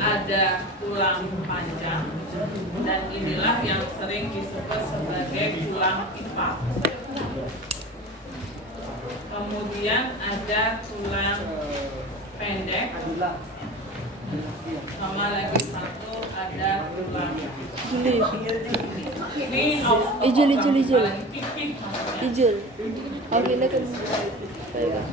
ada tulang panjang, dan inilah yang sering disebut sebagai tulang pipa. Kemudian ada tulang pendek, sama lagi satu ada tulang ini Ijul. pipih maksudnya. Ijul. Oke, kan.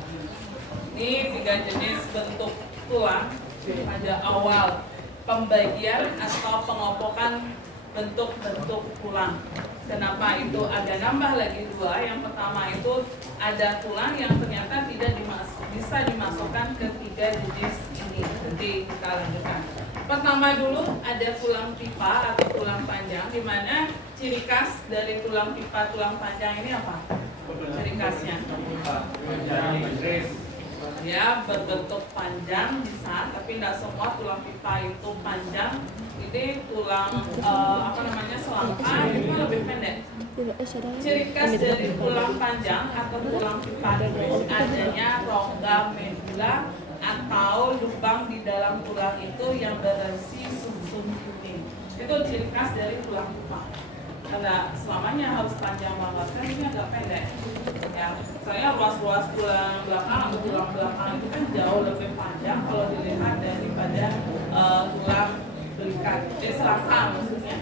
Ini 3 jenis bentuk tulang pada awal pembagian atau pengelompokan bentuk-bentuk tulang. Kenapa itu ada nambah lagi 2? Yang pertama itu ada tulang yang ternyata tidak bisa dimasukkan ke 3 jenis ini. Nanti kita lanjutkan. Pertama dulu ada tulang pipa atau tulang panjang, di mana ciri khas dari tulang pipa tulang panjang ini apa? Ciri khasnya? Ya, berbentuk panjang bisa, tapi tidak semua tulang pipa itu panjang. Ini tulang selangka itu lebih pendek. Ciri khas dari tulang panjang atau tulang pipa itu adanya rongga medula atau lubang di dalam tulang itu yang berisi sumsum kuning. Itu ciri khas dari tulang pipa. Karena selamanya harus panjang banget, kan ini agak pendek. Ya, saya ruas-ruas tulang belakang atau tulang belakang itu kan jauh lebih panjang kalau dilihat daripada tulang belikat. Jadi selangkang maksudnya.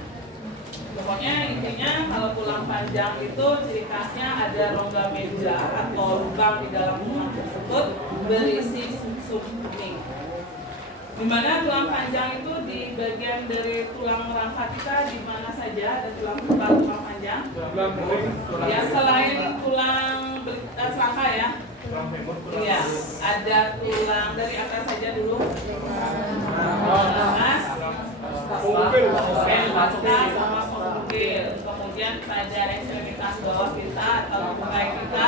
Pokoknya intinya kalau tulang panjang itu ciri khasnya ada rongga medula atau lubang di dalam tulang tersebut berisi sumsum kuning. Di mana tulang panjang itu di bagian dari tulang rangka kita di mana saja ada tulang panjang. Ya, selain tulang selangka ya. Iya, ada tulang dari atas saja dulu. Atas, sama pembukil. Kemudian pada ekstremitas bawah kita atau tungkai kita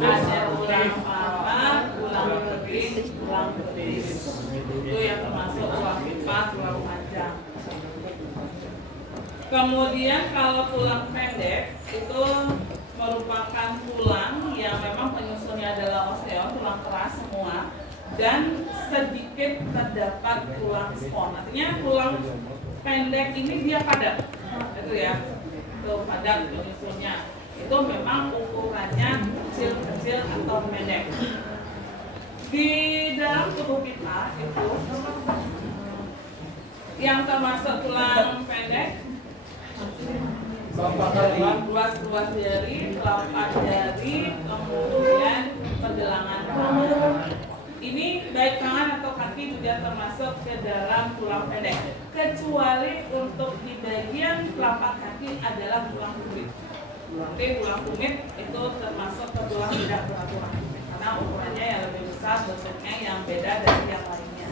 ada tulang paha, tulang betis, tulang betis. Itu yang termasuk tulang pipa, tulang panjang. Kemudian kalau tulang pendek itu merupakan tulang yang memang penyusunnya adalah osteon, tulang keras semua, dan sedikit terdapat tulang spon. Artinya tulang pendek ini dia padat, itu ya, itu padat penyusunnya. Itu memang ukurannya kecil-kecil atau pendek. Di dalam tubuh kita itu yang termasuk tulang pendek, ruas-ruas jari, telapak jari, kemudian pergelangan tangan. Ini baik tangan atau kaki juga termasuk ke dalam tulang pendek, kecuali untuk di bagian telapak kaki adalah tulang tumit. Nanti tulang tumit itu termasuk ke tulang tidak beraturan karena ukurannya yang lebih besar, bentuknya yang beda dari yang lainnya.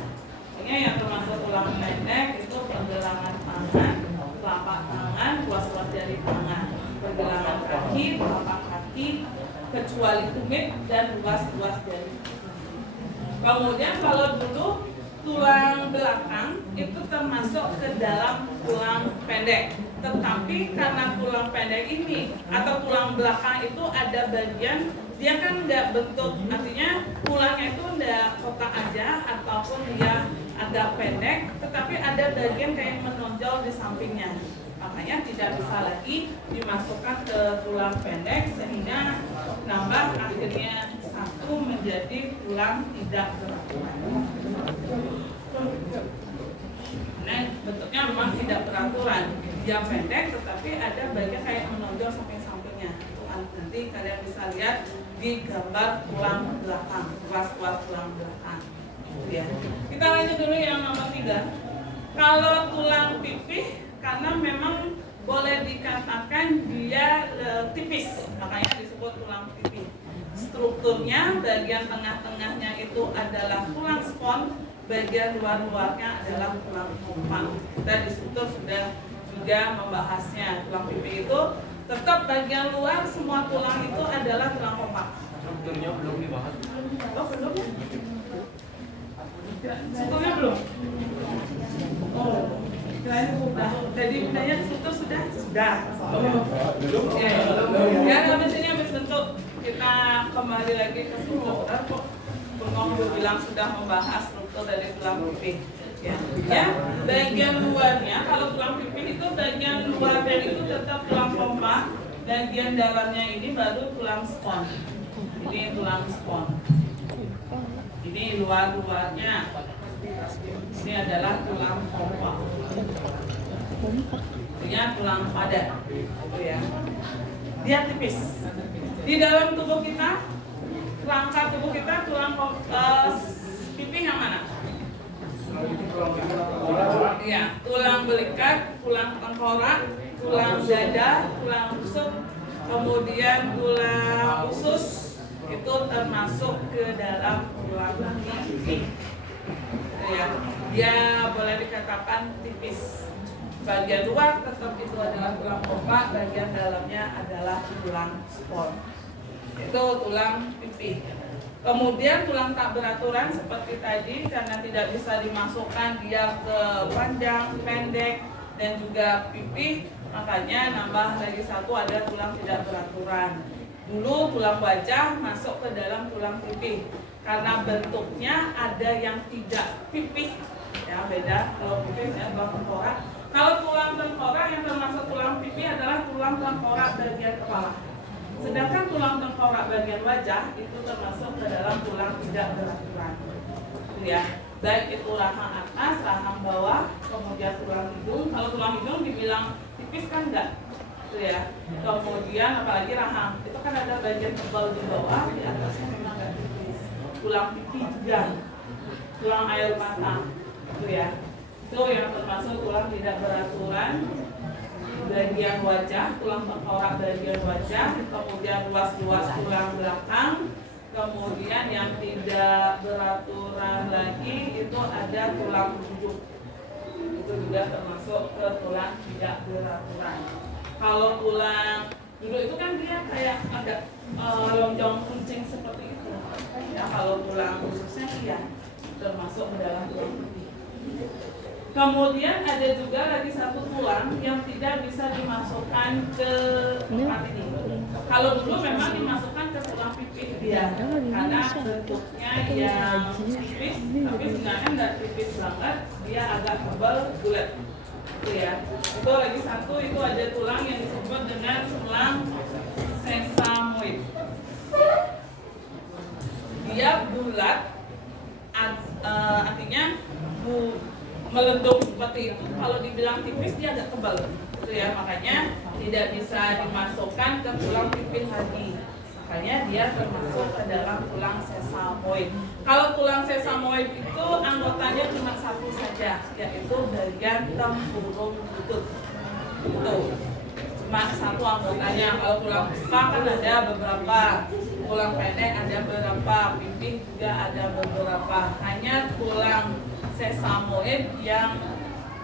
Pokoknya yang termasuk tulang pendek itu pergelangan tangan, telapak tangan, ruas-ruas jari tangan, pergelangan kaki, telapak kaki, kecuali tumit dan ruas-ruas jari. Kemudian kalau dulu tulang belakang itu termasuk ke dalam tulang pendek. Tetapi karena tulang pendek ini atau tulang belakang itu ada bagian, dia kan nggak bentuk, artinya tulangnya itu nggak kotak aja ataupun dia agak pendek, tetapi ada bagian kayak menonjol di sampingnya. Makanya tidak bisa lagi dimasukkan ke tulang pendek sehingga nambah akhirnya satu menjadi tulang tidak beraturan. Nah, bentuknya memang tidak beraturan, dia pendek tetapi ada bagian kayak menonjol samping-sampingnya. Nanti kalian bisa lihat di gambar tulang belakang, ruas-ruas tulang belakang. Ya. Kita lanjut dulu yang nomor 3. Kalau tulang pipih, karena memang boleh dikatakan dia tipis, makanya disebut tulang pipih. Strukturnya bagian tengah-tengahnya itu adalah tulang spon, bagian luar-luarnya adalah tulang kompak. Kita di struktur sudah juga membahasnya. Tulang pipih itu tetap bagian luar semua tulang itu adalah tulang kompak. Strukturnya belum dibahas. Oh, belum ya? Strukturnya belum? Oh, kirain udah. Jadi bundanya struktur sudah? Sudah. Belum. Ya, habis ini habis bentuk kita kembali lagi ke struktur. Kok Bengong bilang sudah membahas struktur dari tulang pipih. Ya, bagian luarnya kalau tulang pipih itu bagian luarnya itu tetap tulang pompa, bagian dalamnya ini baru tulang spon. Ini tulang spon. Ini luarnya. Ini adalah tulang pompa. Ini tulang padat, gitu ya. Dia tipis. Di dalam tubuh kita, rangka tubuh kita, tulang pipih yang mana? Iya, tulang belikat, tulang tengkorak, tulang dada, tulang rusuk, kemudian tulang usus itu termasuk ke dalam tulang pipih. Ya, dia boleh dikatakan tipis. Bagian luar tetap itu adalah tulang pompa, bagian dalamnya adalah tulang spon. Itu tulang pipih. Kemudian tulang tak beraturan seperti tadi karena tidak bisa dimasukkan dia ke panjang, pendek, dan juga pipih, makanya nambah lagi satu ada tulang tidak beraturan. Dulu tulang wajah masuk ke dalam tulang pipih karena bentuknya ada yang tidak pipih, ya beda. Kalau pipih ya tulang tengkorak. Kalau tulang tengkorak yang termasuk tulang pipih adalah tulang tengkorak bagian kepala. Sedangkan tulang tengkorak bagian wajah itu termasuk ke dalam tulang tidak beraturan. Ya, baik itu rahang atas, rahang bawah, kemudian tulang hidung. Kalau tulang hidung dibilang tipis kan enggak? Itu ya. Kemudian apalagi rahang, itu kan ada bagian tebal di bawah, di atasnya memang enggak tipis. Tulang pipi juga, tulang air mata, itu ya. Itu yang termasuk tulang tidak beraturan. Bagian wajah, tulang tengkorak bagian wajah, kemudian ruas-ruas tulang belakang, kemudian yang tidak beraturan lagi itu ada tulang duduk, itu juga termasuk ke tulang tidak beraturan. Kalau tulang duduk itu kan dia kayak agak lonjong kuncing seperti itu, ya kalau tulang khususnya iya termasuk ke dalam tulang pipih. Kemudian ada juga lagi satu tulang yang tidak bisa dimasukkan ke tempat ini. Kalau dulu memang dimasukkan ke tulang pipih dia, karena bentuknya yang tipis, tapi sebenarnya nggak tipis banget, dia agak tebal, bulat. Itu ya. Itu lagi satu, itu ada tulang yang disebut dengan tulang sesamoid. Dia bulat, artinya melendung seperti itu. Kalau dibilang tipis dia agak tebal, itu ya, makanya tidak bisa dimasukkan ke tulang pipih lagi. Makanya dia termasuk ke dalam tulang sesamoid. Kalau tulang sesamoid itu anggotanya cuma satu saja, yaitu bagian tempurung lutut. Itu cuma satu anggotanya. Kalau tulang puspa kan ada beberapa, tulang pendek ada beberapa, pipih juga ada beberapa. Hanya tulang sesamoid yang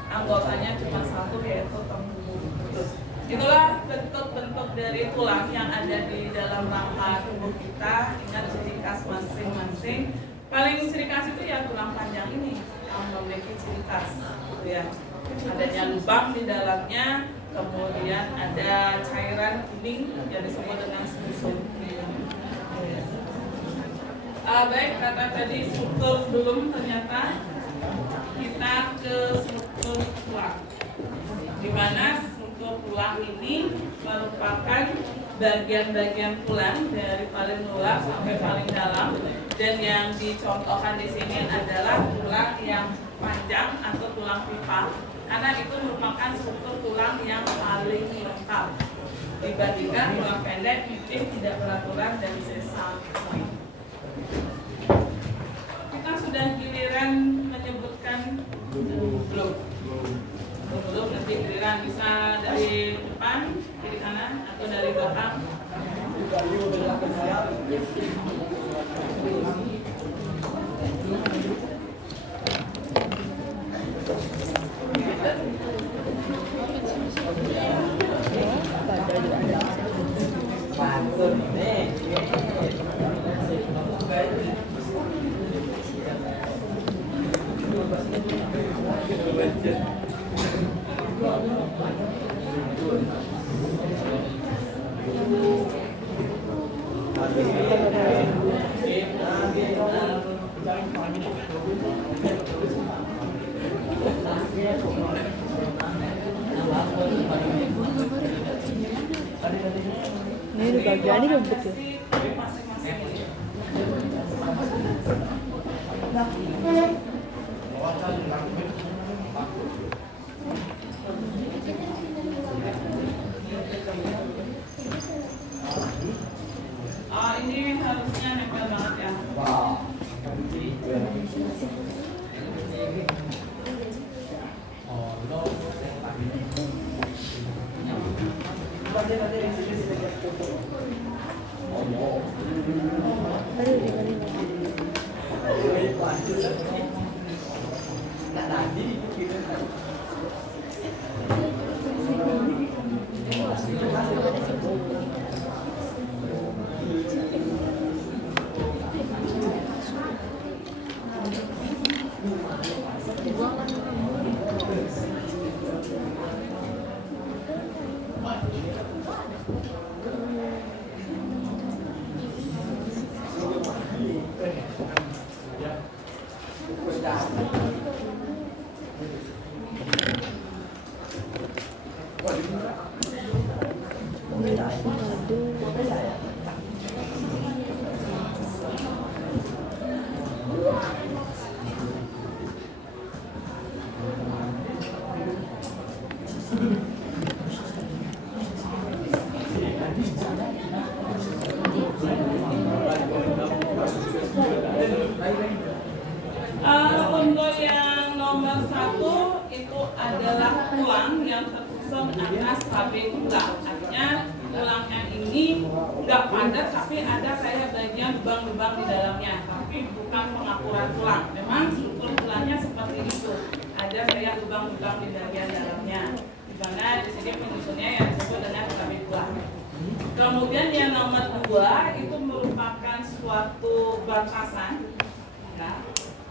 anggotanya cuma satu, yaitu tempurung lutut. Itulah bentuk-bentuk dari tulang yang ada di dalam rangka tubuh kita. Ingat ciri khas masing-masing. Paling ciri khas itu ya tulang panjang ini yang memiliki ciri khas, gitu ya. Adanya lubang di dalamnya, kemudian ada cairan kuning yang disebut dengan sumsum. Baik, kata tadi struktur belum, ternyata kita ke struktur tulang, di mana struktur tulang ini merupakan bagian-bagian tulang dari paling luar sampai paling dalam, dan yang dicontohkan di sini adalah tulang yang panjang atau tulang pipa, karena itu merupakan struktur tulang yang paling lengkap dibandingkan tulang pendek, pipih, tidak beraturan, dan sesamoid. Kita sudah giliran menyebutkan belum, nanti giliran bisa dari depan, kiri kanan, atau dari belakang. bagian ini rembuk ya. Masing-masing ini. Ini harusnya nempel banget ya. Aduh, dikali. Untuk yang nomor 1 itu adalah tulang yang tersusun atas tabing tulang. Artinya tulang M ini nggak padat tapi ada kayak bagian lubang-lubang di dalamnya, tapi bukan pengakuran tulang. Memang struktur tulangnya seperti itu, ada kayak lubang-lubang di bagian dalamnya. Di mana di sini penyusunnya yang disebut dengan tabing tulang. Kemudian yang nomor 2 itu merupakan suatu batasan, ya,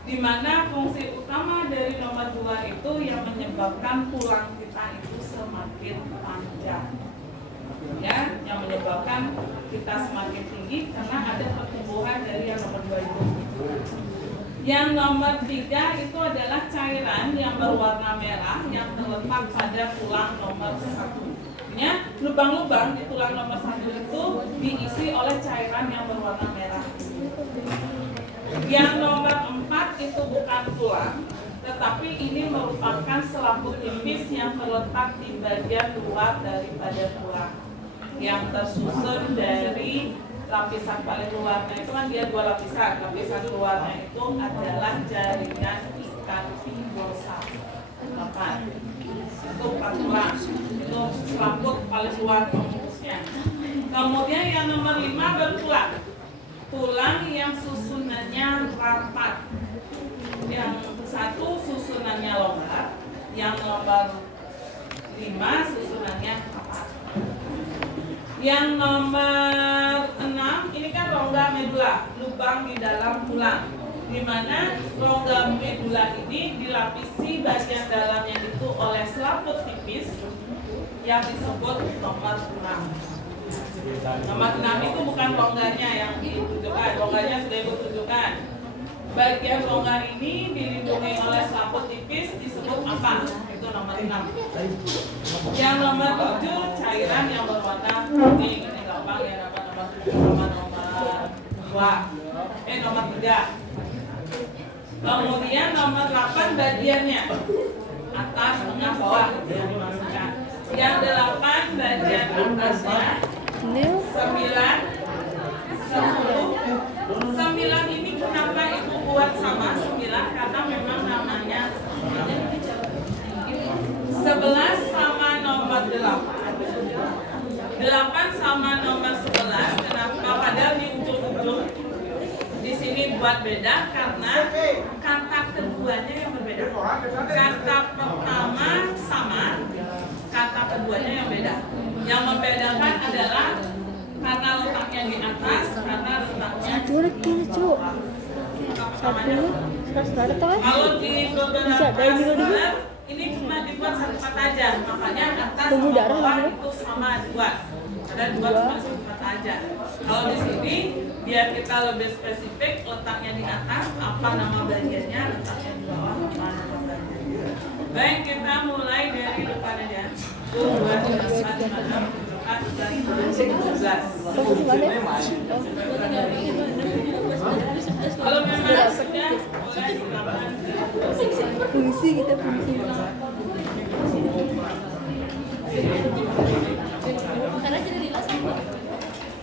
di mana fungsi utama dari nomor 2 itu yang menyebabkan tulang kita itu semakin panjang, ya, yang menyebabkan kita semakin tinggi karena ada pertumbuhan dari yang nomor 2 itu. Yang nomor 3 itu adalah cairan yang berwarna merah yang terletak pada tulang nomor 1. Ya, lubang-lubang di tulang nomor 1 itu diisi oleh cairan yang berwarna merah. Yang nomor 4 itu bukan tulang, tetapi ini merupakan selaput tipis yang terletak di bagian luar daripada tulang, yang tersusun dari lapisan paling luarnya itu kan dia 2 lapisan. Lapisan luarnya itu adalah jaringan ikat fibulosa. Itu bukan tulang, itu selaput paling luar pembungkusnya. Kemudian yang nomor 5 bertulang. Tulang yang susunannya rapat. Yang 1 susunannya longgar, yang nomor 5 susunannya rapat. Yang nomor 6 ini kan rongga medula, lubang di dalam tulang, di mana rongga medula ini dilapisi bagian dalamnya itu oleh selaput tipis yang disebut nomor 6. Nomor 6 itu bukan rongganya yang ditunjukkan, rongganya sudah ibu tunjukkan. Bagian rongga ini dilindungi oleh selaput tipis disebut apa? Itu nomor 6. Yang nomor 7 cairan yang berwarna kuning. Ini gampang ya, dapat nomor 7 sama nomor 2. Nomor 3. Kemudian nomor 8 bagiannya, atas, tengah, bawah yang dimasukkan. Yang 8 bagian atasnya 9, 10. 9 ini kenapa ibu buat sama 9? Karena memang namanya 11 sama nomor 8. 8 sama nomor 11. Kenapa? Padahal di ujung-ujung di sini buat beda karena kata keduanya yang berbeda. Kata pertama sama, kata keduanya yang beda. Yang membedakan adalah karena letaknya di atas, karena letaknya di bawah. Kalau di beberapa sumber ini cuma dibuat 1 part aja, makanya atas sama bawah itu sama 2. Ada 2 cuma 1 part aja. Kalau di sini biar kita lebih spesifik, letaknya di atas apa nama bagiannya, letaknya di bawah apa nama bagiannya. Baik, kita mulai dari depan aja. 1, 2, 3, 4, 5, 6, 7, atas dan ke-17. Kamu gimana? Kalau memang sudah boleh silakan. Fungsi kita fungsi.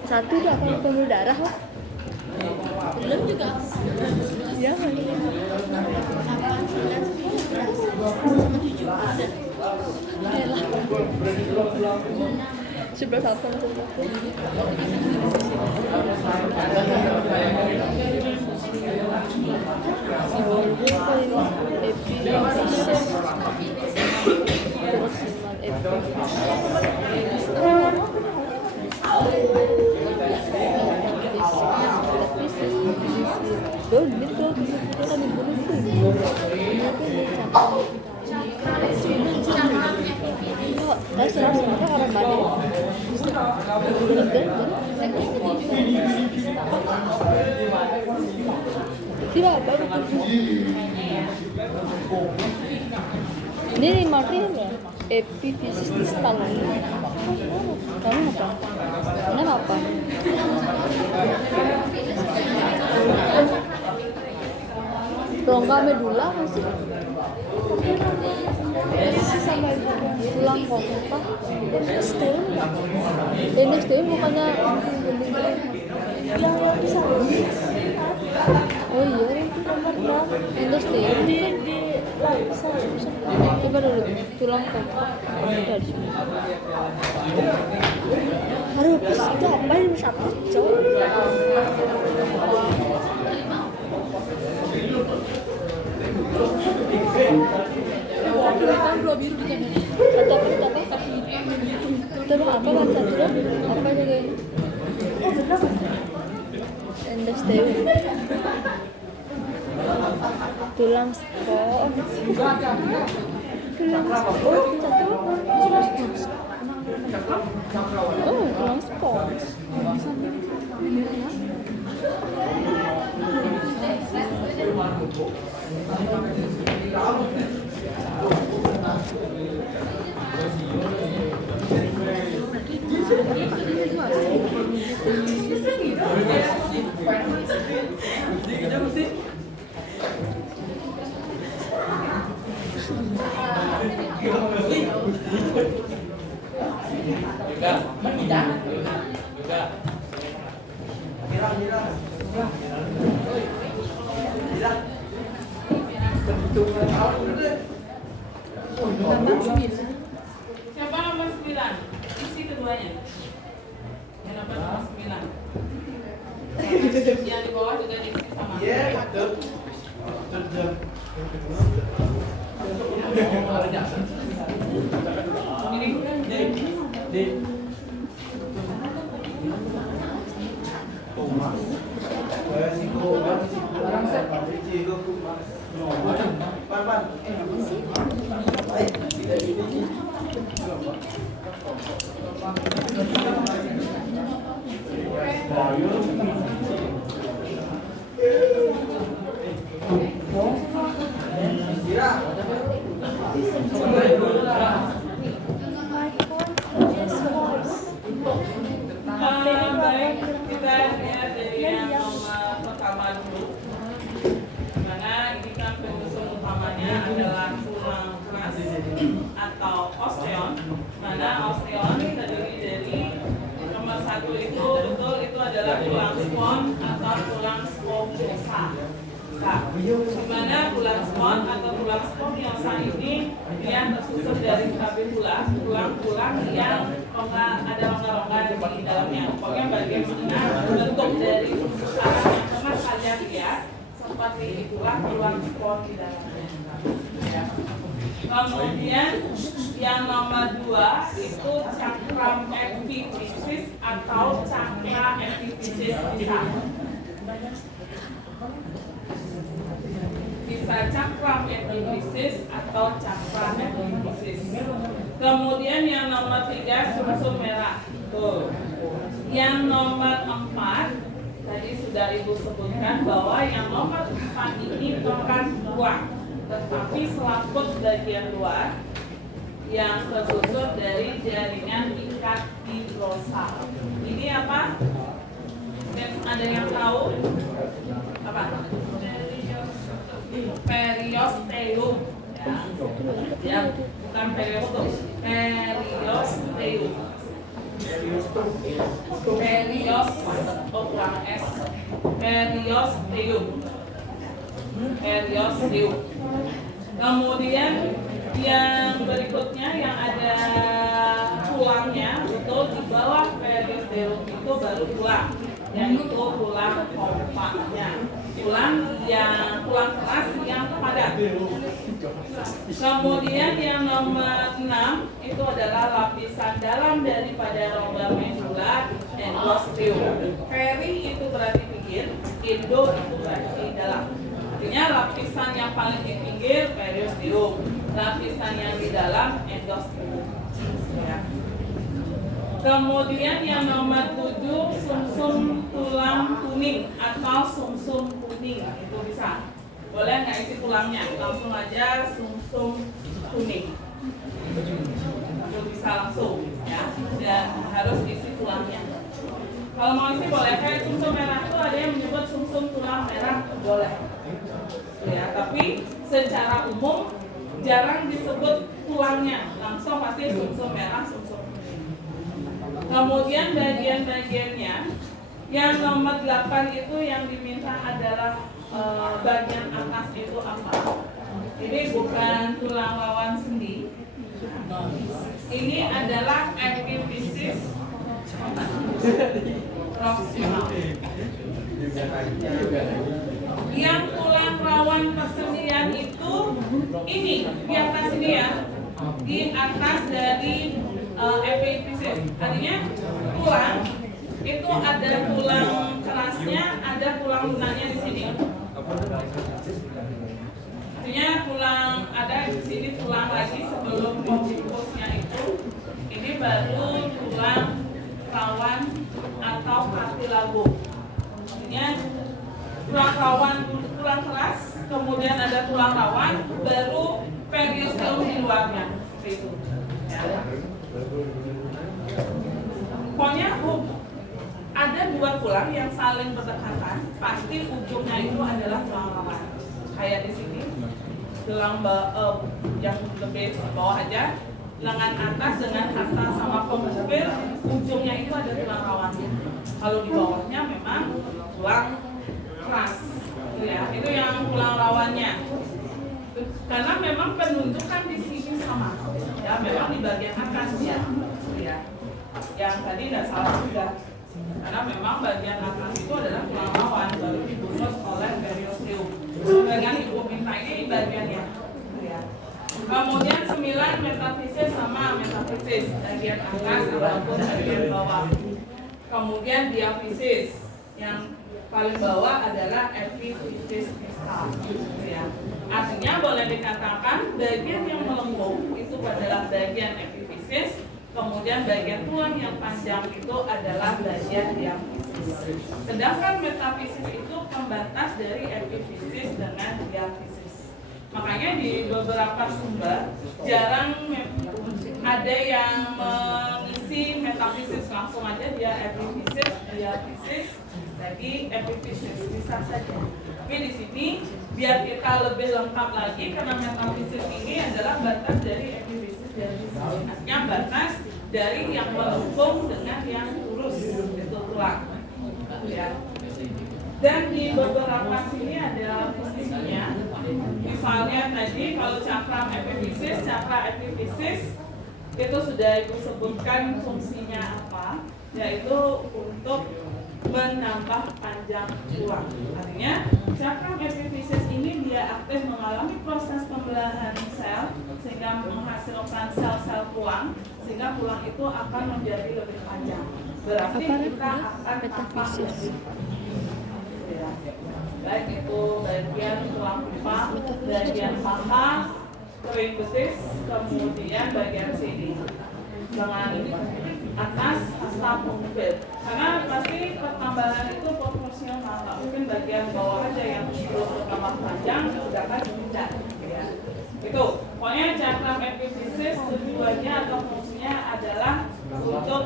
Satu tuh apa pembuluh darah lah. Belum juga. Ya kan? Sebelah apa maksudnya? Ini materi ya? Epifisis distal. Kamu apa? Nama apa? Rongga medula masih? Sama tulang apa? Endosteum bukannya yang bisa. Oh iya, itu nomor berapa? Endosteum di coba dulu tulang kok ada di sini. Aduh, itu apa yang bisa pecah? Dua biru di kanan. Satu apa? Terus apa kan satu? Apa juga ini? Endosteum. Tulang spons. Oh, tulang spons. Siapa nomor 9? Isi keduanya. Yang nomor 9. Yang di bawah juga diisi sama. Baik, kita lihat dari yang nomor pertama dulu. Mana ini kan penyusun utamanya adalah tulang keras atau osteon. Mana osteon terdiri dari nomor 1 itu betul itu adalah tulang spons atau tulang sponyosa. Dimana tulang spons atau tulang sponyosa ini dia tersusun dari fibula, tulang-tulang yang ada rongga-rongga di dalamnya. Pokoknya bagaimana bentuk dari saraf yang pernah kalian lihat seperti itulah tulang spons di dalamnya. Kemudian yang nomor 2 itu cakram epifisis atau cakra epifisis bisa cakram epifisis atau cakra epifisis. Kemudian yang nomor 3 sumsum merah. Tuh. Yang nomor 4 tadi sudah Ibu sebutkan bahwa yang nomor 4 ini bukan buah, tetapi selaput bagian luar. yang tersusun dari jaringan ikat hidrosal. Ini apa? Ada yang tahu? Apa? Periosteum. Ya, bukan periosteum. Periosteum. Periosteum. Kemudian yang berikutnya yang ada tulangnya, betul di bawah periosteum itu baru tulang, yaitu tulang kompaknya, tulang keras yang padat. Kemudian yang nomor 6 itu adalah lapisan dalam daripada rongga medula endosteum. Peri itu berarti pinggir, endo itu berarti dalam. Artinya lapisan yang paling di pinggir periosteum, lapisan yang di dalam endosteum. Ya. Kemudian yang nomor 7 sumsum tulang kuning atau sumsum kuning itu bisa. Boleh nggak isi tulangnya? Langsung aja sumsum kuning. Itu bisa langsung ya. Dan harus isi tulangnya. Kalau mau isi boleh. Kayak sumsum merah itu ada yang menyebut sumsum tulang merah, boleh. Ya, tapi secara umum jarang disebut tulangnya. Langsung pasti sumsum merah, sumsum kuning. Kemudian bagian-bagiannya yang nomor 8 itu yang diminta adalah bagian atas itu apa? Ini bukan tulang rawan sendi. Ini adalah epiphysis proximal. Yang tulang rawan persendian itu ini di atas ini ya, di atas dari epiphysis. Artinya tulang itu ada tulang kerasnya, ada tulang lunaknya di sini. Artinya tulang ada di sini, tulang lagi sebelum ompusnya itu. Ini baru tulang rawan atau cartilago. Artinya tulang rawan, tulang keras, kemudian ada tulang rawan, baru periosteum di luarnya. Seperti itu. Ya. Pokoknya ada dua tulang yang saling berdekatan, pasti ujungnya itu adalah tulang rawan. Kayak di sini, tulang yang lebih bawah aja, lengan atas dengan hasta sama pembukir, ujungnya itu ada tulang rawannya. Kalau di bawahnya memang tulang keras, ya, itu yang tulang rawannya. Karena memang penunjukan di sini sama, ya, memang di bagian atas ya. Yang tadi tidak salah juga. Karena memang bagian atas itu adalah tulang rawan, baru dibungkus oleh periosteum. Dengan ibu minta ini bagiannya. Ya. Kemudian 9 metafisis sama metafisis, bagian atas ataupun bagian bawah. Kemudian diafisis, yang paling bawah adalah epiphysis distal. Ya. Artinya boleh dikatakan bagian yang melengkung itu adalah bagian epiphysis. Kemudian bagian tulang yang panjang itu adalah bagian diafisis. Sedangkan metafisis itu pembatas dari epiphysis dengan diafisis. Makanya di beberapa sumber jarang ada yang mengisi metafisis, langsung aja dia epiphysis, diafisis, lagi epiphysis, bisa saja. Tapi di sini biar kita lebih lengkap lagi karena metafisis ini adalah batas dari epiphysis dan diafisis. Artinya batas dari yang melengkung dengan yang lurus itu tulang. Ya. Dan di beberapa sini ada fungsinya. Misalnya tadi kalau cakram epiphysis itu sudah Ibu sebutkan fungsinya apa, yaitu untuk menambah panjang tulang. Artinya cakram epiphysis ini dia aktif mengalami proses pembelahan sel sehingga menghasilkan sel-sel tulang, sehingga tulang itu akan menjadi lebih panjang. Berarti kita akan tampak lebih ya. Baik itu bagian tulang pipa, bagian paha, kering betis, kemudian bagian sini lengan atas hasta punggung. Karena pasti pertambahan itu proporsional, nggak mungkin bagian bawah aja yang terus bertambah panjang, sedangkan tidak. Ya. Itu, pokoknya cakram epiphysis tujuan tujuannya atau fungsinya adalah untuk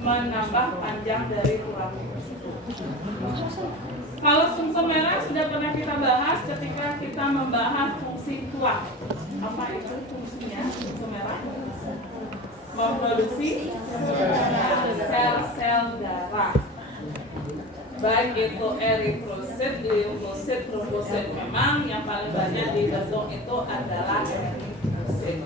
menambah panjang dari tulang. Kalau sumsum merah sudah pernah kita bahas ketika kita membahas fungsi tulang. Apa itu fungsinya sumsum merah? Memproduksi sel-sel darah. Baik itu eritrosit, leukosit, trombosit. Memang yang paling banyak dibentuk itu adalah eritrosit.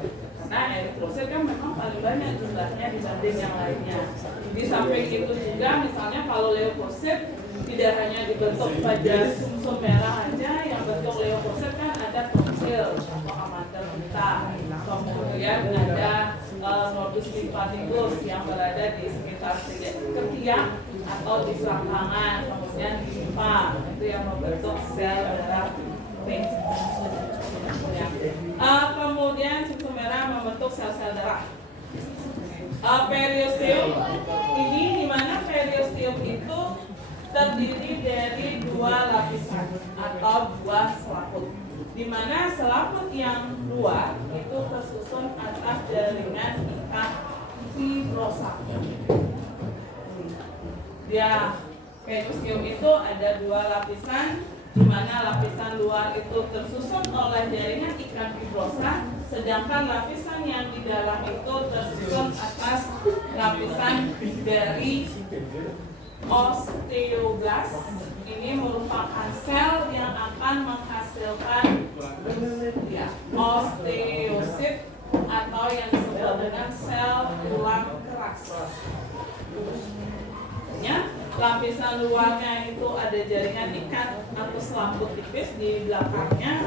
Karena eritrosit kan memang paling banyak jumlahnya dibanding yang lainnya. Di samping itu juga misalnya kalau leukosit tidak hanya dibentuk pada sumsum merah aja, yang bentuk leukosit kan ada tonsil atau amandel kita. Kemudian ada nodus limfaticus yang berada di sekitar ketiak atau di selangkangan, kemudian di limfa itu yang membentuk sel darah pink. Kemudian sumsum merah membentuk sel-sel darah. Periosteum ini dimana periosteum itu terdiri dari dua lapisan atau dua selaput, di mana selaput yang dua itu tersusun atas jaringan ikat fibrosa. Dia periosteum itu ada dua lapisan, di mana lapisan luar itu tersusun oleh jaringan ikat fibrosa, sedangkan lapisan yang di dalam itu tersusun atas lapisan dari osteoblast. Ini merupakan sel yang akan menghasilkan osteosit atau yang disebut dengan sel tulang keras. Lapisan luarnya itu ada jaringan ikat atau selaput tipis, di belakangnya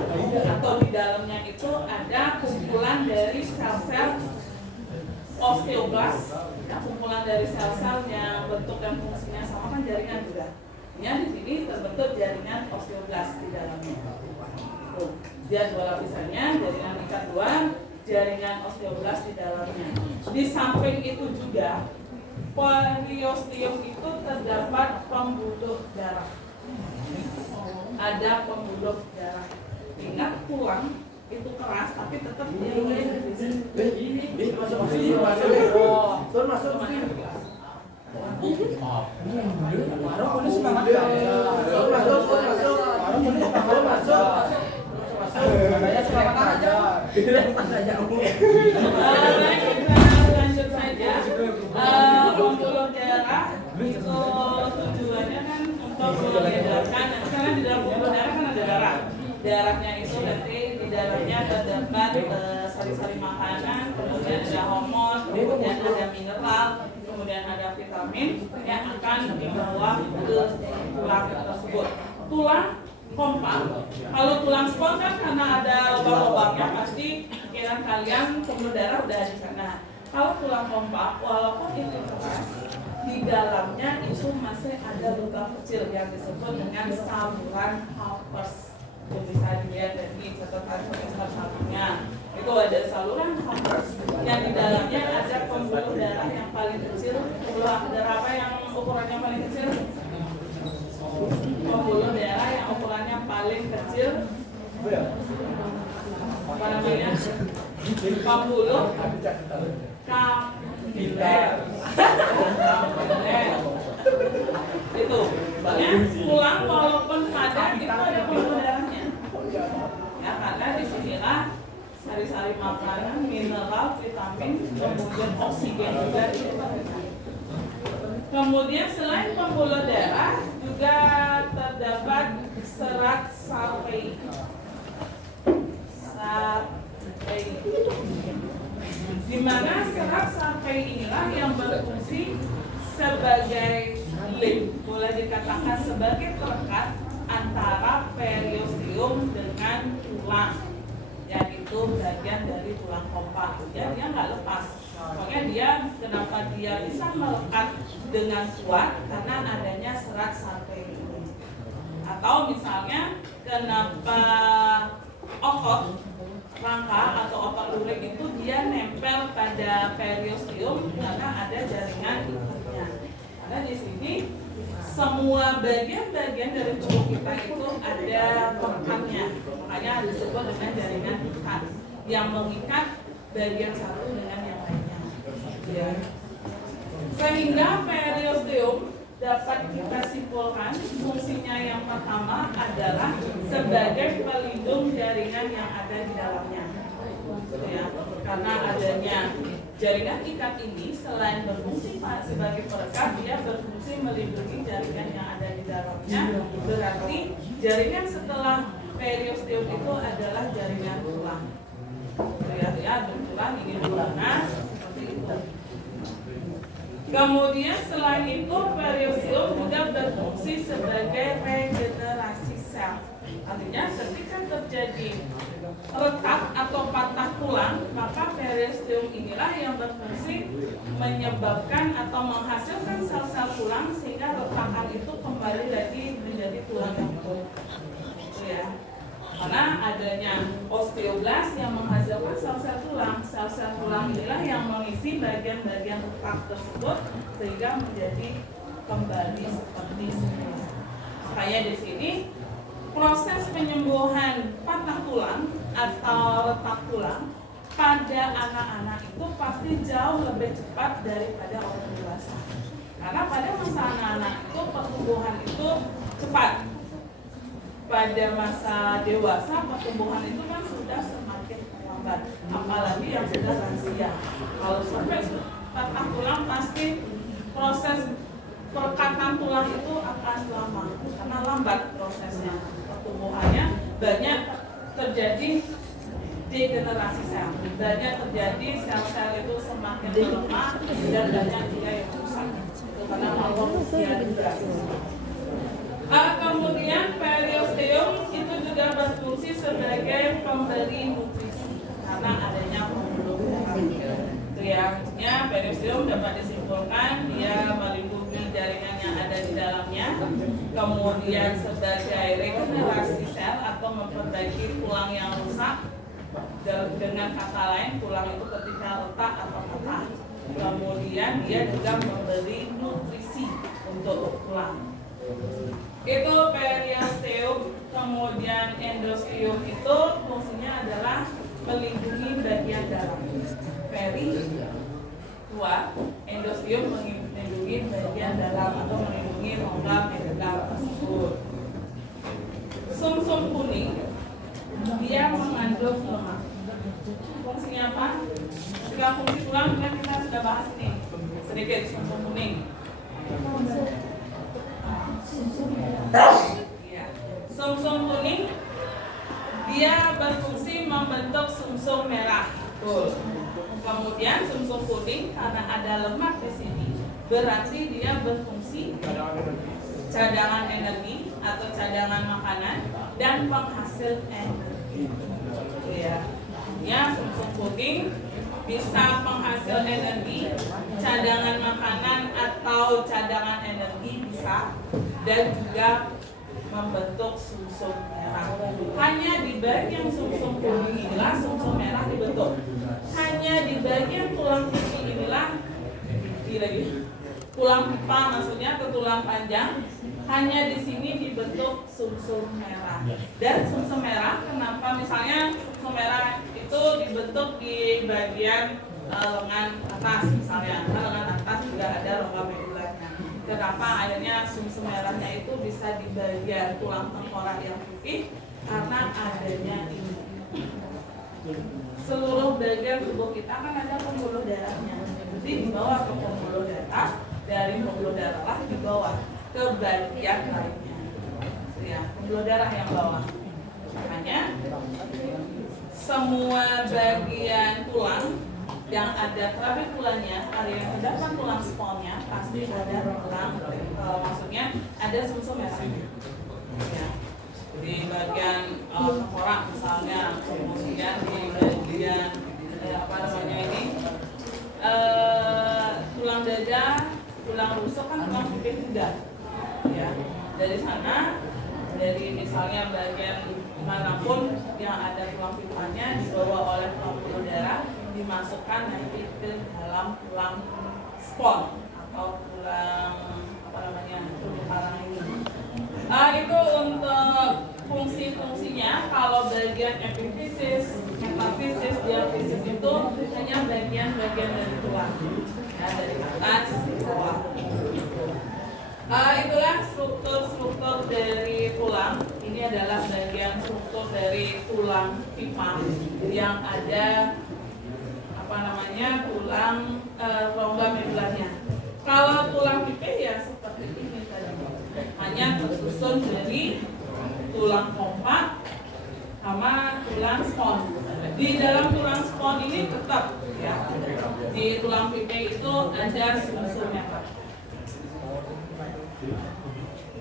atau di dalamnya itu ada kumpulan dari sel-sel osteoblast, kumpulan dari sel-sel yang bentuk dan fungsinya sama kan jaringan juga. Ya, di sini terbentuk jaringan osteoblast di dalamnya. Dia dua lapisannya, jaringan ikat luar, jaringan osteoblast di dalamnya. Di samping itu juga periosteum itu terdapat pembuluh darah. Ada pembuluh darah. Ingat tulang itu keras tapi tetap dia lanjut saja. Pembuluh darah itu tujuannya kan untuk mengedarkan, karena di dalam pembuluh darah kan ada darah. Darahnya itu nanti di dalamnya terdapat sari-sari makanan, kemudian ada hormon, kemudian ada mineral, kemudian ada vitamin yang akan dibawa ke tulang tersebut. Tulang kompak. Kalau tulang spontan karena ada lubang-lubangnya pasti pikiran kalian pembuluh darah udah di sana. Kalau tulang kompak, walaupun itu keras, di dalamnya itu masih ada lubang kecil yang disebut dengan saluran Haupers. Itu bisa dilihat dari catatan semester satunya. Itu ada saluran Haupers yang di dalamnya ada pembuluh darah yang paling kecil. Pembuluh darah apa yang ukurannya paling kecil? Pembuluh darah yang ukurannya paling kecil. Apa namanya? Pembuluh kapiler. Itu ya, tulang walaupun padat itu ada pembuluh darahnya ya, karena disinilah sari-sari makanan, mineral, vitamin, kemudian oksigen juga itu. Kemudian selain pembuluh darah juga terdapat serat Salpei. Di mana serat Salpei inilah yang berfungsi sebagai link, boleh dikatakan sebagai perekat antara periosteum dengan tulang, yaitu bagian dari tulang kompak. Ya, dia nggak lepas. Makanya dia, kenapa dia bisa melekat dengan kuat, karena adanya serat Salpei ini. Atau misalnya kenapa otot rangka atau otot lurik itu dia nempel pada periosteum karena ada jaringan ikatnya. Karena di sini semua bagian-bagian dari tubuh kita itu ada pelekatnya, makanya disebut dengan jaringan ikat yang mengikat bagian satu dengan yang lain. Ya. Sehingga periosteum dapat kita simpulkan fungsinya yang pertama adalah sebagai pelindung jaringan yang ada di dalamnya. Ya, karena adanya jaringan ikat ini selain berfungsi sebagai perekat, dia berfungsi melindungi jaringan yang ada di dalamnya. Berarti jaringan setelah periosteum itu adalah jaringan tulang. Lihat ya, tulang ini tulangan seperti itu. Kemudian selain itu periosteum juga berfungsi sebagai regenerasi sel. Artinya ketika terjadi retak atau patah tulang, maka periosteum inilah yang berfungsi menyebabkan atau menghasilkan sel-sel tulang sehingga retakan itu kembali lagi menjadi tulang yang utuh. Ya. Karena adanya osteoblas yang menghasilkan sel-sel tulang. Sel-sel tulang inilah yang mengisi bagian-bagian retak tersebut sehingga menjadi kembali seperti semula. Makanya di sini proses penyembuhan patah tulang atau retak tulang pada anak-anak itu pasti jauh lebih cepat daripada orang dewasa. Karena pada masa anak-anak itu pertumbuhan itu cepat. Pada masa dewasa pertumbuhan itu kan sudah semakin lambat, apalagi yang sudah lansia. Kalau sampai patah tulang pasti proses perekatan tulang itu akan lama karena lambat prosesnya pertumbuhannya, banyak terjadi degenerasi sel, banyak terjadi sel-sel itu semakin melemah dan banyak dia yang rusak karena maupun usia juga. Kemudian periosteum itu juga berfungsi sebagai pemberi nutrisi karena adanya pembuluh darah. Itu ya, periosteum dapat disimpulkan dia melindungi jaringan yang ada di dalamnya, kemudian sebagai regenerasi sel atau memperbaiki tulang yang rusak. Dengan kata lain, tulang itu ketika retak atau patah. Kemudian dia juga memberi nutrisi untuk tulang. Itu periosteum. Kemudian endosteum itu fungsinya adalah melindungi bagian dalam. Peri luar, endosteum melindungi bagian dalam atau melindungi rongga medukal tersebut. Sumsum kuning dia mengandung lemak. Fungsinya apa? Tiga fungsi tulang kan kita sudah bahas nih sedikit. Sumsum kuning. Sumsum kuning dia berfungsi membentuk sumsum merah. Kemudian sumsum kuning karena ada lemak di sini, berarti dia berfungsi cadangan energi atau cadangan makanan dan penghasil energi. Ya, sumsum kuning bisa penghasil energi, cadangan makanan atau cadangan energi bisa, dan juga membentuk sumsum merah. Hanya di bagian sumsum kuning inilah sumsum merah dibentuk. Hanya di bagian tulang pipi inilah tulang pipa maksudnya atau tulang panjang. Hanya di sini dibentuk sumsum merah. Dan sumsum merah kenapa misalnya sumsum merah itu dibentuk di bagian lengan atas misalnya. Lengan atas juga ada rongga medullanya. Kenapa akhirnya sumsum merahnya itu bisa di bagian tulang tengkorak yang pipih? Karena adanya ini. Seluruh bagian tubuh kita kan ada pembuluh darahnya. Jadi dibawa ke pembuluh darah, dari pembuluh darah lah dibawa ke bagian lainnya. Ya, pembuluh darah yang bawah. Makanya semua bagian tulang yang ada trabekulannya, area yang terdapat tulang sponnya pasti ada tulang, maksudnya ada sumsum merahnya. Ya. Di bagian tengkorak misalnya, kemudian di bagian tulang dada, tulang rusuk kan tulang pipih juga. Ya, dari sana, dari misalnya bagian manapun yang ada tulang pipanya dibawa oleh pembuluh darah, dimasukkan nanti ke dalam tulang spon atau tulang tulang karang ini. Itu untuk fungsi-fungsinya. Kalau bagian epifisis, metafisis dia fisis itu hanya bagian-bagian dari tulang, ya, dari atas ke bawah. Itulah struktur dari tulang. Ini adalah bagian struktur dari tulang pipa yang ada tulang rongga medulanya. Kalau tulang pipa ya seperti ini tadi, hanya tersusun dari tulang kompak sama tulang spon. Di dalam tulang spon ini tetap ya, di tulang pipa itu ada sumsumnya.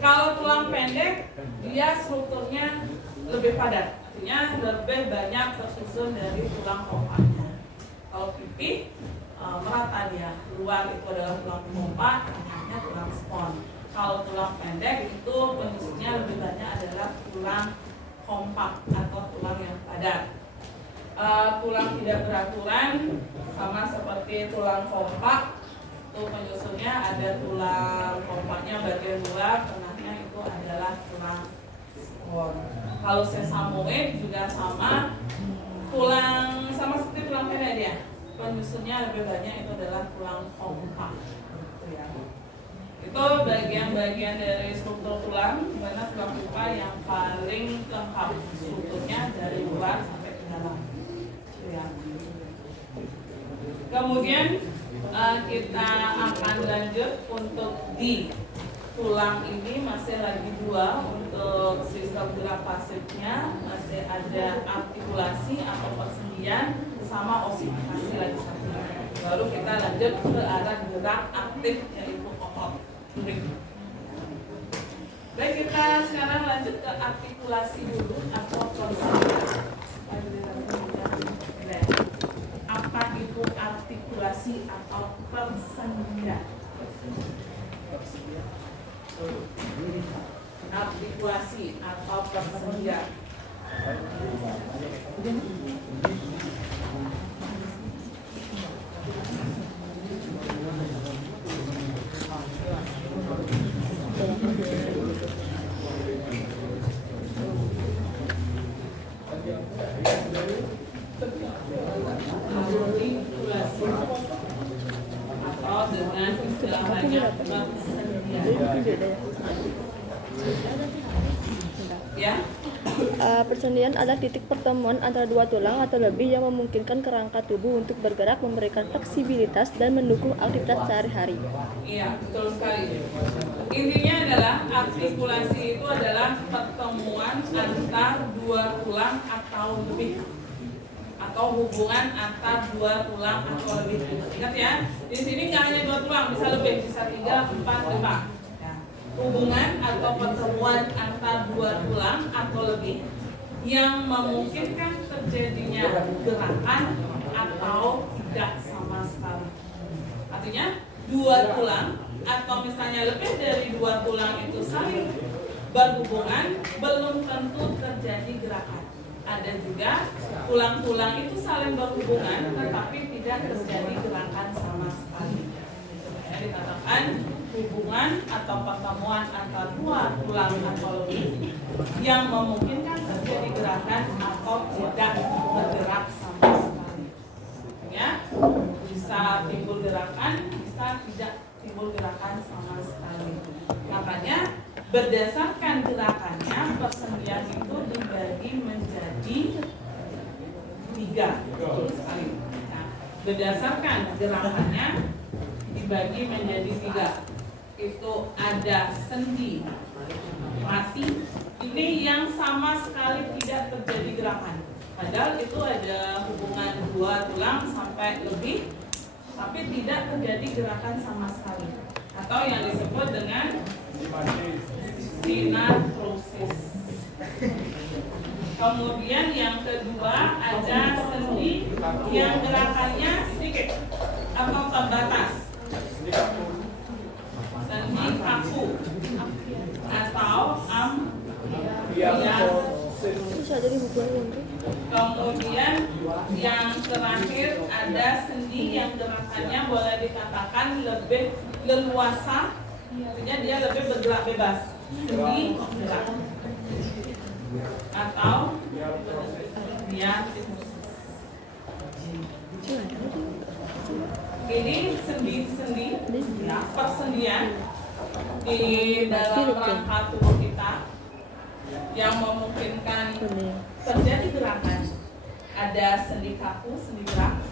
Kalau tulang pendek, dia strukturnya lebih padat, artinya lebih banyak tersusun dari tulang kompaknya. Kalau pipi merata dia, luar itu adalah tulang kompak, tengahnya tulang spon. Kalau tulang pendek itu penyusunnya lebih banyak adalah tulang kompak atau tulang yang padat. Tulang tidak beraturan sama seperti tulang kompak, itu penyusunnya ada tulang kompaknya bagian luar, tengahnya itu adalah tulang spon. Kalau sesamoid juga sama, tulang sama seperti tulang pendek dia, penyusunnya lebih banyak itu adalah tulang kompak. Itu bagian-bagian dari struktur tulang, di mana tulang pipa yang paling lengkap strukturnya dari luar sampai ke dalam. Kemudian kita akan lanjut untuk di tulang ini masih lagi dua untuk sistem gerak pasifnya, masih ada artikulasi atau persendian sama osifikasi lagi satu. Baru kita lanjut ke arah gerak aktif yaitu otot. Baik, kita sekarang lanjut ke artikulasi dulu atau persendian. Apa itu artikulasi atau persendian? Artikulasi atau persendian. Atau dengan istilah lainnya persendian. Ya. Persendian adalah titik pertemuan antara dua tulang atau lebih yang memungkinkan kerangka tubuh untuk bergerak, memberikan fleksibilitas dan mendukung aktivitas sehari-hari. Iya, betul sekali. Intinya adalah artikulasi itu adalah pertemuan antar dua tulang atau lebih, atau hubungan antar dua tulang atau lebih. Ingat ya, di sini nggak hanya dua tulang, bisa lebih, bisa 3, 4, 5. Hubungan atau pertemuan antar dua tulang atau lebih yang memungkinkan terjadinya gerakan atau tidak sama sekali. Artinya dua tulang atau misalnya lebih dari dua tulang itu saling berhubungan, belum tentu terjadi gerakan. Ada juga tulang-tulang itu saling berhubungan tetapi tidak terjadi gerakan sama sekali. Dikatakan hubungan atau pertemuan antara dua tulang atau lebih yang memungkinkan terjadi gerakan atau tidak bergerak sama sekali. Ya, bisa timbul gerakan, bisa tidak timbul gerakan sama sekali. Makanya berdasarkan gerakannya persendian itu dibagi menjadi 3. Nah, berdasarkan gerakannya dibagi menjadi 3. Itu ada sendi mati, ini yang sama sekali tidak terjadi gerakan. Padahal itu ada hubungan dua tulang sampai lebih, tapi tidak terjadi gerakan sama sekali. Atau yang disebut dengan sinartrosis. Kemudian yang kedua ada sendi yang gerakannya sedikit atau terbatas. Sendi kaku atau Bisa jadi hubungan. Kemudian yang terakhir ada sendi yang gerakannya boleh dikatakan lebih leluasa, artinya dia lebih bergerak bebas. Sendi gerak atau dia Ini sendi-sendi, ya, persendian di dalam rangka tubuh kita yang memungkinkan terjadi gerakan. Ada sendi kaku, sendi gerak,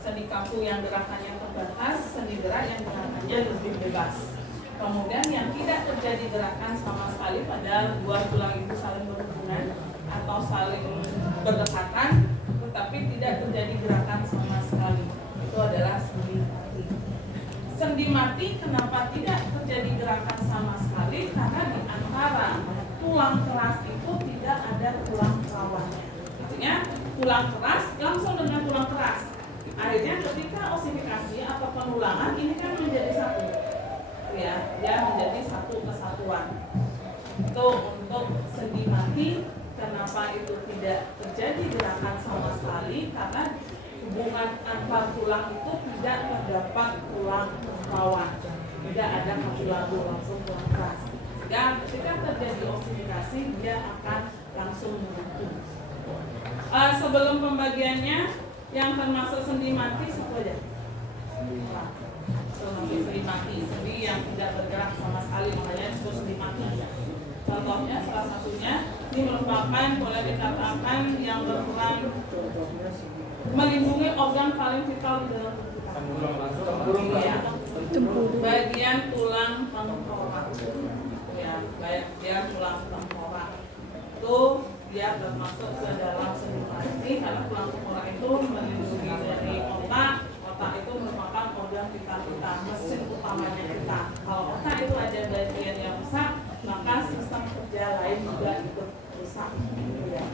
sendi kaku yang gerakannya terbatas, sendi gerak yang gerakannya lebih bebas. Kemudian yang tidak terjadi gerakan sama sekali pada dua tulang itu saling berhubungan atau saling berdekatan, tetapi tidak terjadi gerakan sama sekali. Itu adalah sendi mati. Sendi mati kenapa tidak terjadi gerakan sama sekali? Karena di antara tulang keras itu tidak ada tulang rawannya. Artinya tulang keras langsung dengan tulang keras. Akhirnya ketika osifikasi atau penulangan ini kan menjadi satu. Ya, dia menjadi satu kesatuan. Itu untuk sendi mati. Kenapa itu tidak terjadi gerakan sama sekali? Karena hubungan antar tulang itu tidak terdapat tulang rawan. Tidak ada kapulago, langsung tulang keras. Dan ketika terjadi osifikasi dia akan langsung menyatu. Sebelum pembagiannya yang termasuk sendi mati siapa aja? Sendi mati, sendi yang tidak bergerak sama sekali, makanya disebut sendi mati. Contohnya salah satunya ini merupakan boleh dikatakan yang berperan melindungi organ paling vital di dalam tubuh kita. Ya, bagian tulang tengkorak. Ya, bagian tulang tengkorak. Itu dia termasuk ke dalam sendi mati karena tulang tengkorak itu melindungi dari otak. Otak itu merupakan organ vital kita, mesin utamanya kita. Kalau otak itu ada bagian yang rusak, maka sistem kerja lain juga ikut rusak. Ya.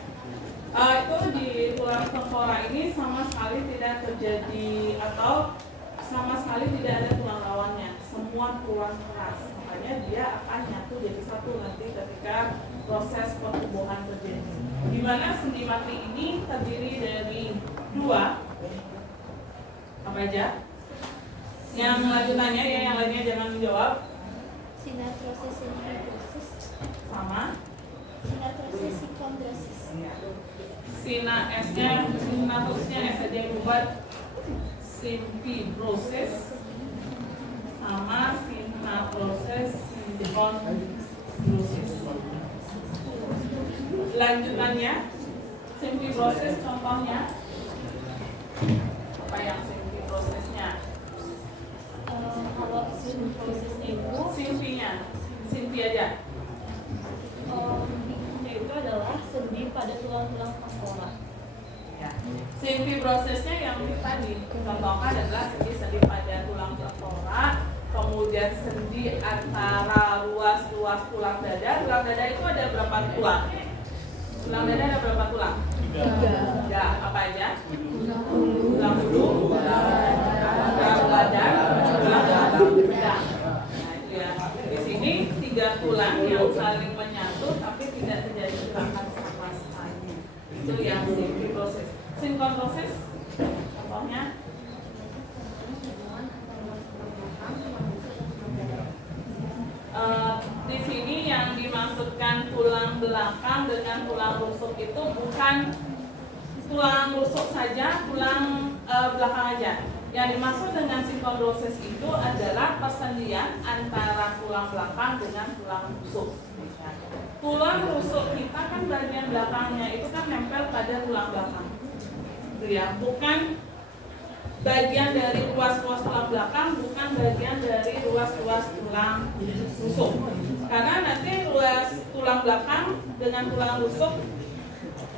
Itu di tulang tengkorak ini sama sekali tidak terjadi atau sama sekali tidak ada tulang rawannya, semua tulang keras. Makanya dia akan nyatu jadi satu nanti ketika proses pertumbuhan terjadi. Di mana sendi mati ini terdiri dari dua, apa aja? Yang lanjutannya ya, yang lainnya jangan menjawab. Sinatrosis, simfibrosis, Sama. sinatrosis, sikondrosis. Sinatrosnya S aja yang buat. Simfibrosis sama sinatrosis sikondrosis. Lanjutannya simfibrosis contohnya apa yang simfibrosisnya? Kalau simfibrosisnya itu Simfi aja. itu adalah sendi pada tulang-tulang tengkorak. Ya. Simfibrosisnya yang tadi contohkan adalah sendi pada tulang tengkorak, kemudian sendi antara ruas-ruas tulang dada. Tulang dada itu ada berapa tulang? Tulang dada ada berapa tulang? Tiga. Apa aja? Tulang hulu, tulang badan, tulang pedang. Nah, itu ya. Di sini tiga tulang yang saling menyatu tapi tidak terjadi gerakan sama sekali. Itu yang simfibrosis. Sinkondrosis contohnya di sini yang dimaksudkan tulang belakang dengan tulang rusuk itu bukan tulang rusuk saja, tulang belakang aja. Yang dimaksud dengan sinkondrosis itu adalah persendian antara tulang belakang dengan tulang rusuk. Tulang rusuk kita kan bagian belakangnya itu kan nempel pada tulang belakang. Ya, bukan bagian dari ruas-ruas tulang belakang, bukan bagian dari ruas-ruas tulang rusuk. Karena nanti ruas tulang belakang dengan tulang rusuk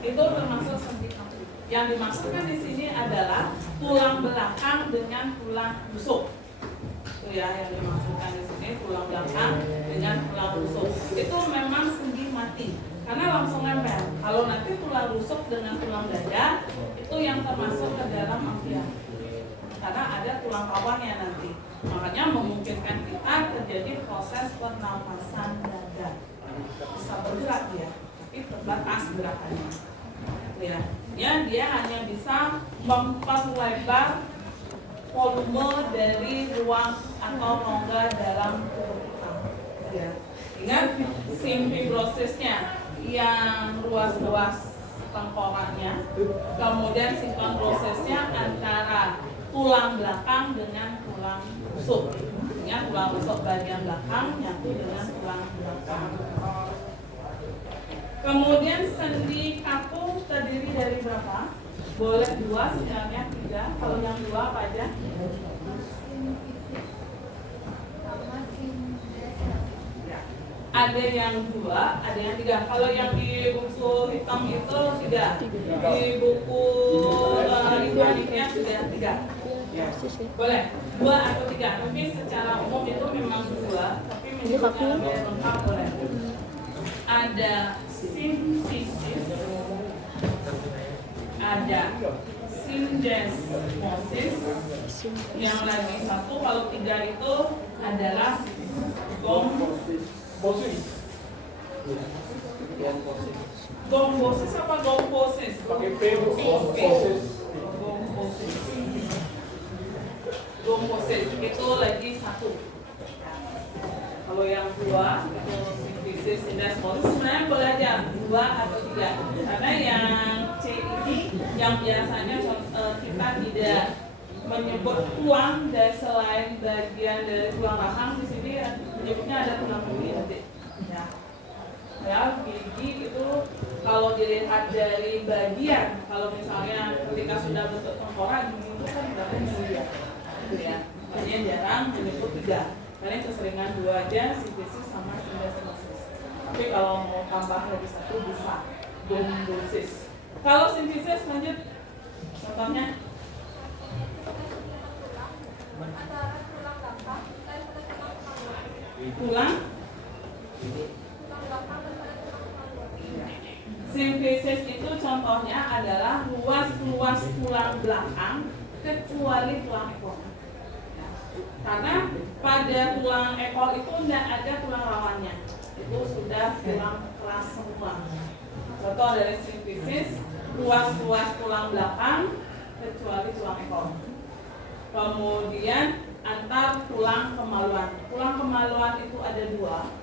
itu termasuk sendi kaku. Yang dimaksudkan di sini adalah tulang belakang dengan tulang rusuk. Itu ya yang dimaksudkan di sini, tulang belakang dengan tulang rusuk. Itu memang sendi mati karena langsung nempel. Kalau nanti tulang rusuk dengan tulang dada itu yang termasuk ke dalam amfian. Karena ada tulang rawannya nanti. Makanya memungkinkan kita terjadi proses pernapasan dada. Bisa bergerak dia, tapi terbatas gerakannya. Ya, dia hanya bisa memperlebar volume dari ruang atau rongga dalam tubuh kita. Ya. Ingat simfibrosisnya yang ruas-ruas tengkoraknya, kemudian sinkondrosisnya antara tulang belakang dengan tulang rusuk. Ya, tulang rusuk bagian belakang nyatu dengan tulang belakang. Kemudian sendi kaku terdiri dari berapa? Boleh 2, sebenarnya 3. Kalau yang 2 apa aja? Ada yang 2, ada yang 3. Kalau yang di buku hitam itu 3. Di buku Ibraninya sudah 3. Boleh 2 atau 3. Tapi secara umum itu memang 2. Tapi menyebutnya lebih lengkap boleh. Ada symphysis, ada syndesmosis, yang lagi satu. Kalau 3 itu adalah gombosis apa gombosis? Pakai P, Bu. Gombosis itu lagi satu. Kalau yang 2 itu symphysis, syndesmosis, sebenarnya boleh aja 2 atau 3. Karena yang C ini yang biasanya kita tidak menyebut tulang dari selain bagian dari tulang rahang, di sini menyebutnya ada tulang gigi. Ya, gigi itu kalau dilihat dari bagian, kalau misalnya ketika sudah bentuk tengkorak gigi itu kan berarti mulia, gitu ya. Hanya jarang menyebut 3, karena keseringan 2 aja, symphysis sama syndesmosis. Tapi kalau mau tambah lagi 1 bisa gombosis. Kalau symphysis lanjut, contohnya tulang. Symphysis itu contohnya adalah ruas-ruas tulang belakang kecuali tulang ekor. Karena pada tulang ekor itu tidak ada tulang rawannya, itu sudah tulang keras semua. Contoh dari symphysis, ruas-ruas tulang belakang kecuali tulang ekor. Kemudian antar tulang kemaluan. Tulang kemaluan itu ada 2.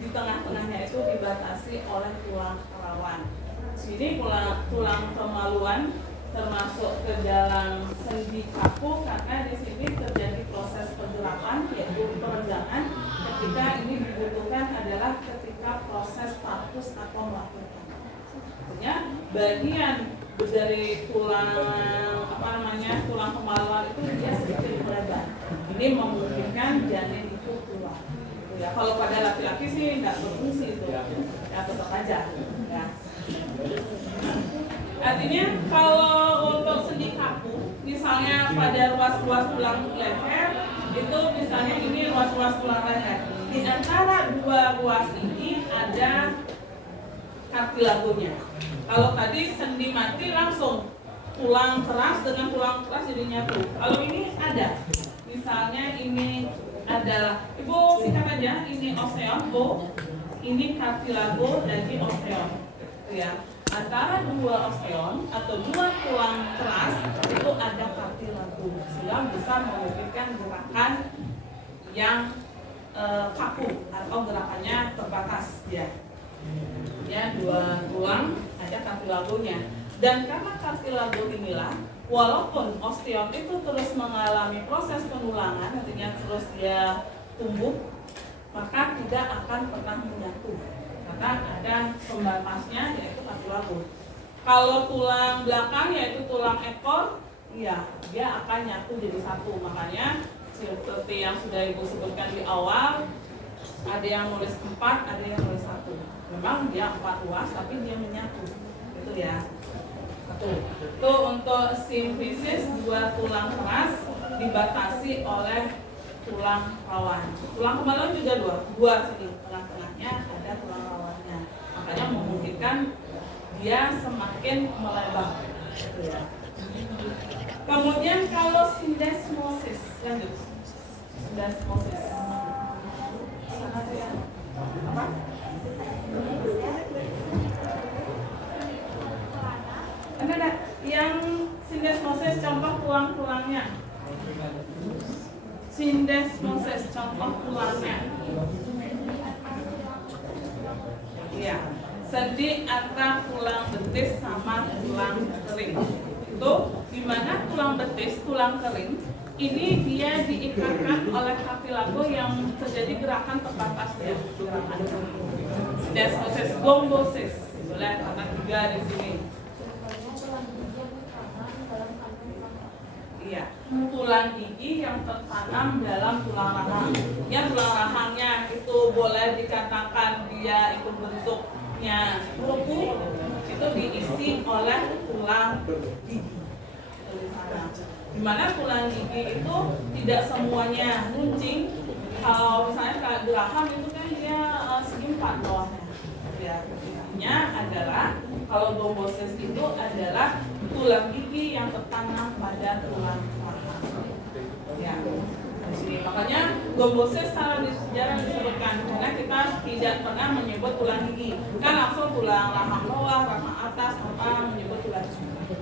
Di tengah-tengahnya itu dibatasi oleh tulang rawan. Sini tulang kemaluan termasuk ke dalam sendi kaku karena di sini terjadi proses pergerakan yaitu perenggangan. Ketika ini dibutuhkan adalah ketika proses status atau melahirkan. Artinya bagian dari tulang tulang kemaluan itu dia sedikit melebar. Ini memungkinkan janin itu keluar. Ya, kalau pada laki-laki sih nggak berfungsi itu, ya tetap aja. Ya. Artinya kalau untuk sendi kaku, misalnya pada ruas-ruas tulang leher, itu misalnya ini ruas-ruas tulang leher. Di antara 2 ruas ini ada kartilagonya. Kalau tadi sendi mati langsung tulang keras dengan tulang keras jadi nyatu. Kalau ini ada, misalnya ini adalah, Ibu sikat aja, ini osteon, Bu, ini kartilago, dan ini osteon. Ya, antara 2 osteon atau 2 tulang keras itu ada kartilago, sehingga bisa memungkinkan gerakan yang kaku atau gerakannya terbatas ya. Ya, 2 tulang ada kartilagonya. Dan karena kartilago inilah, walaupun osteon itu terus mengalami proses penulangan, artinya terus dia tumbuh, maka tidak akan pernah menyatu karena ada pembatasnya yaitu kartilago. Kalau tulang belakang yaitu tulang ekor, ya dia akan nyatu jadi satu. Makanya seperti yang sudah Ibu sebutkan di awal, ada yang nulis 4, ada yang nulis 1. Memang dia 4 ruas tapi dia menyatu, gitu ya. Itu untuk symphysis 2 tulang keras dibatasi oleh tulang rawan. Tulang kemaluan juga 2 sini, tengah-tengahnya ada tulang rawannya. Makanya memungkinkan dia semakin melebar. Gitu ya. Kemudian kalau syndesmosis, lanjut. Syndesmosis. Apa? Ada yang syndesmosis contoh tulang-tulangnya. Syndesmosis contoh tulangnya. Iya, sendi antara tulang betis sama tulang kering. itu, di mana tulang betis, tulang kering, ini dia diikatkan oleh kartilago yang terjadi gerakan tepat pas ya, gerakan synesthesis, gombosis, boleh kata 3 di sini. Iya, tulang gigi yang tertanam dalam tulang rahang. Ya, tulang rahangnya itu boleh dikatakan dia itu bentuknya ruku, itu diisi oleh tulang gigi. Dimana tulang gigi itu tidak semuanya runcing. Kalau misalnya kayak geraham itu kan dia segi 4 bawahnya. Ya, intinya adalah kalau gombosis itu adalah tulang gigi yang tertanam pada tulang rahang. Ya, di sini makanya gombosis secara di sejarah disebutkan karena kita tidak pernah menyebut tulang gigi, kan langsung tulang rahang bawah, rahang atas, apa menyebut tulang gigi.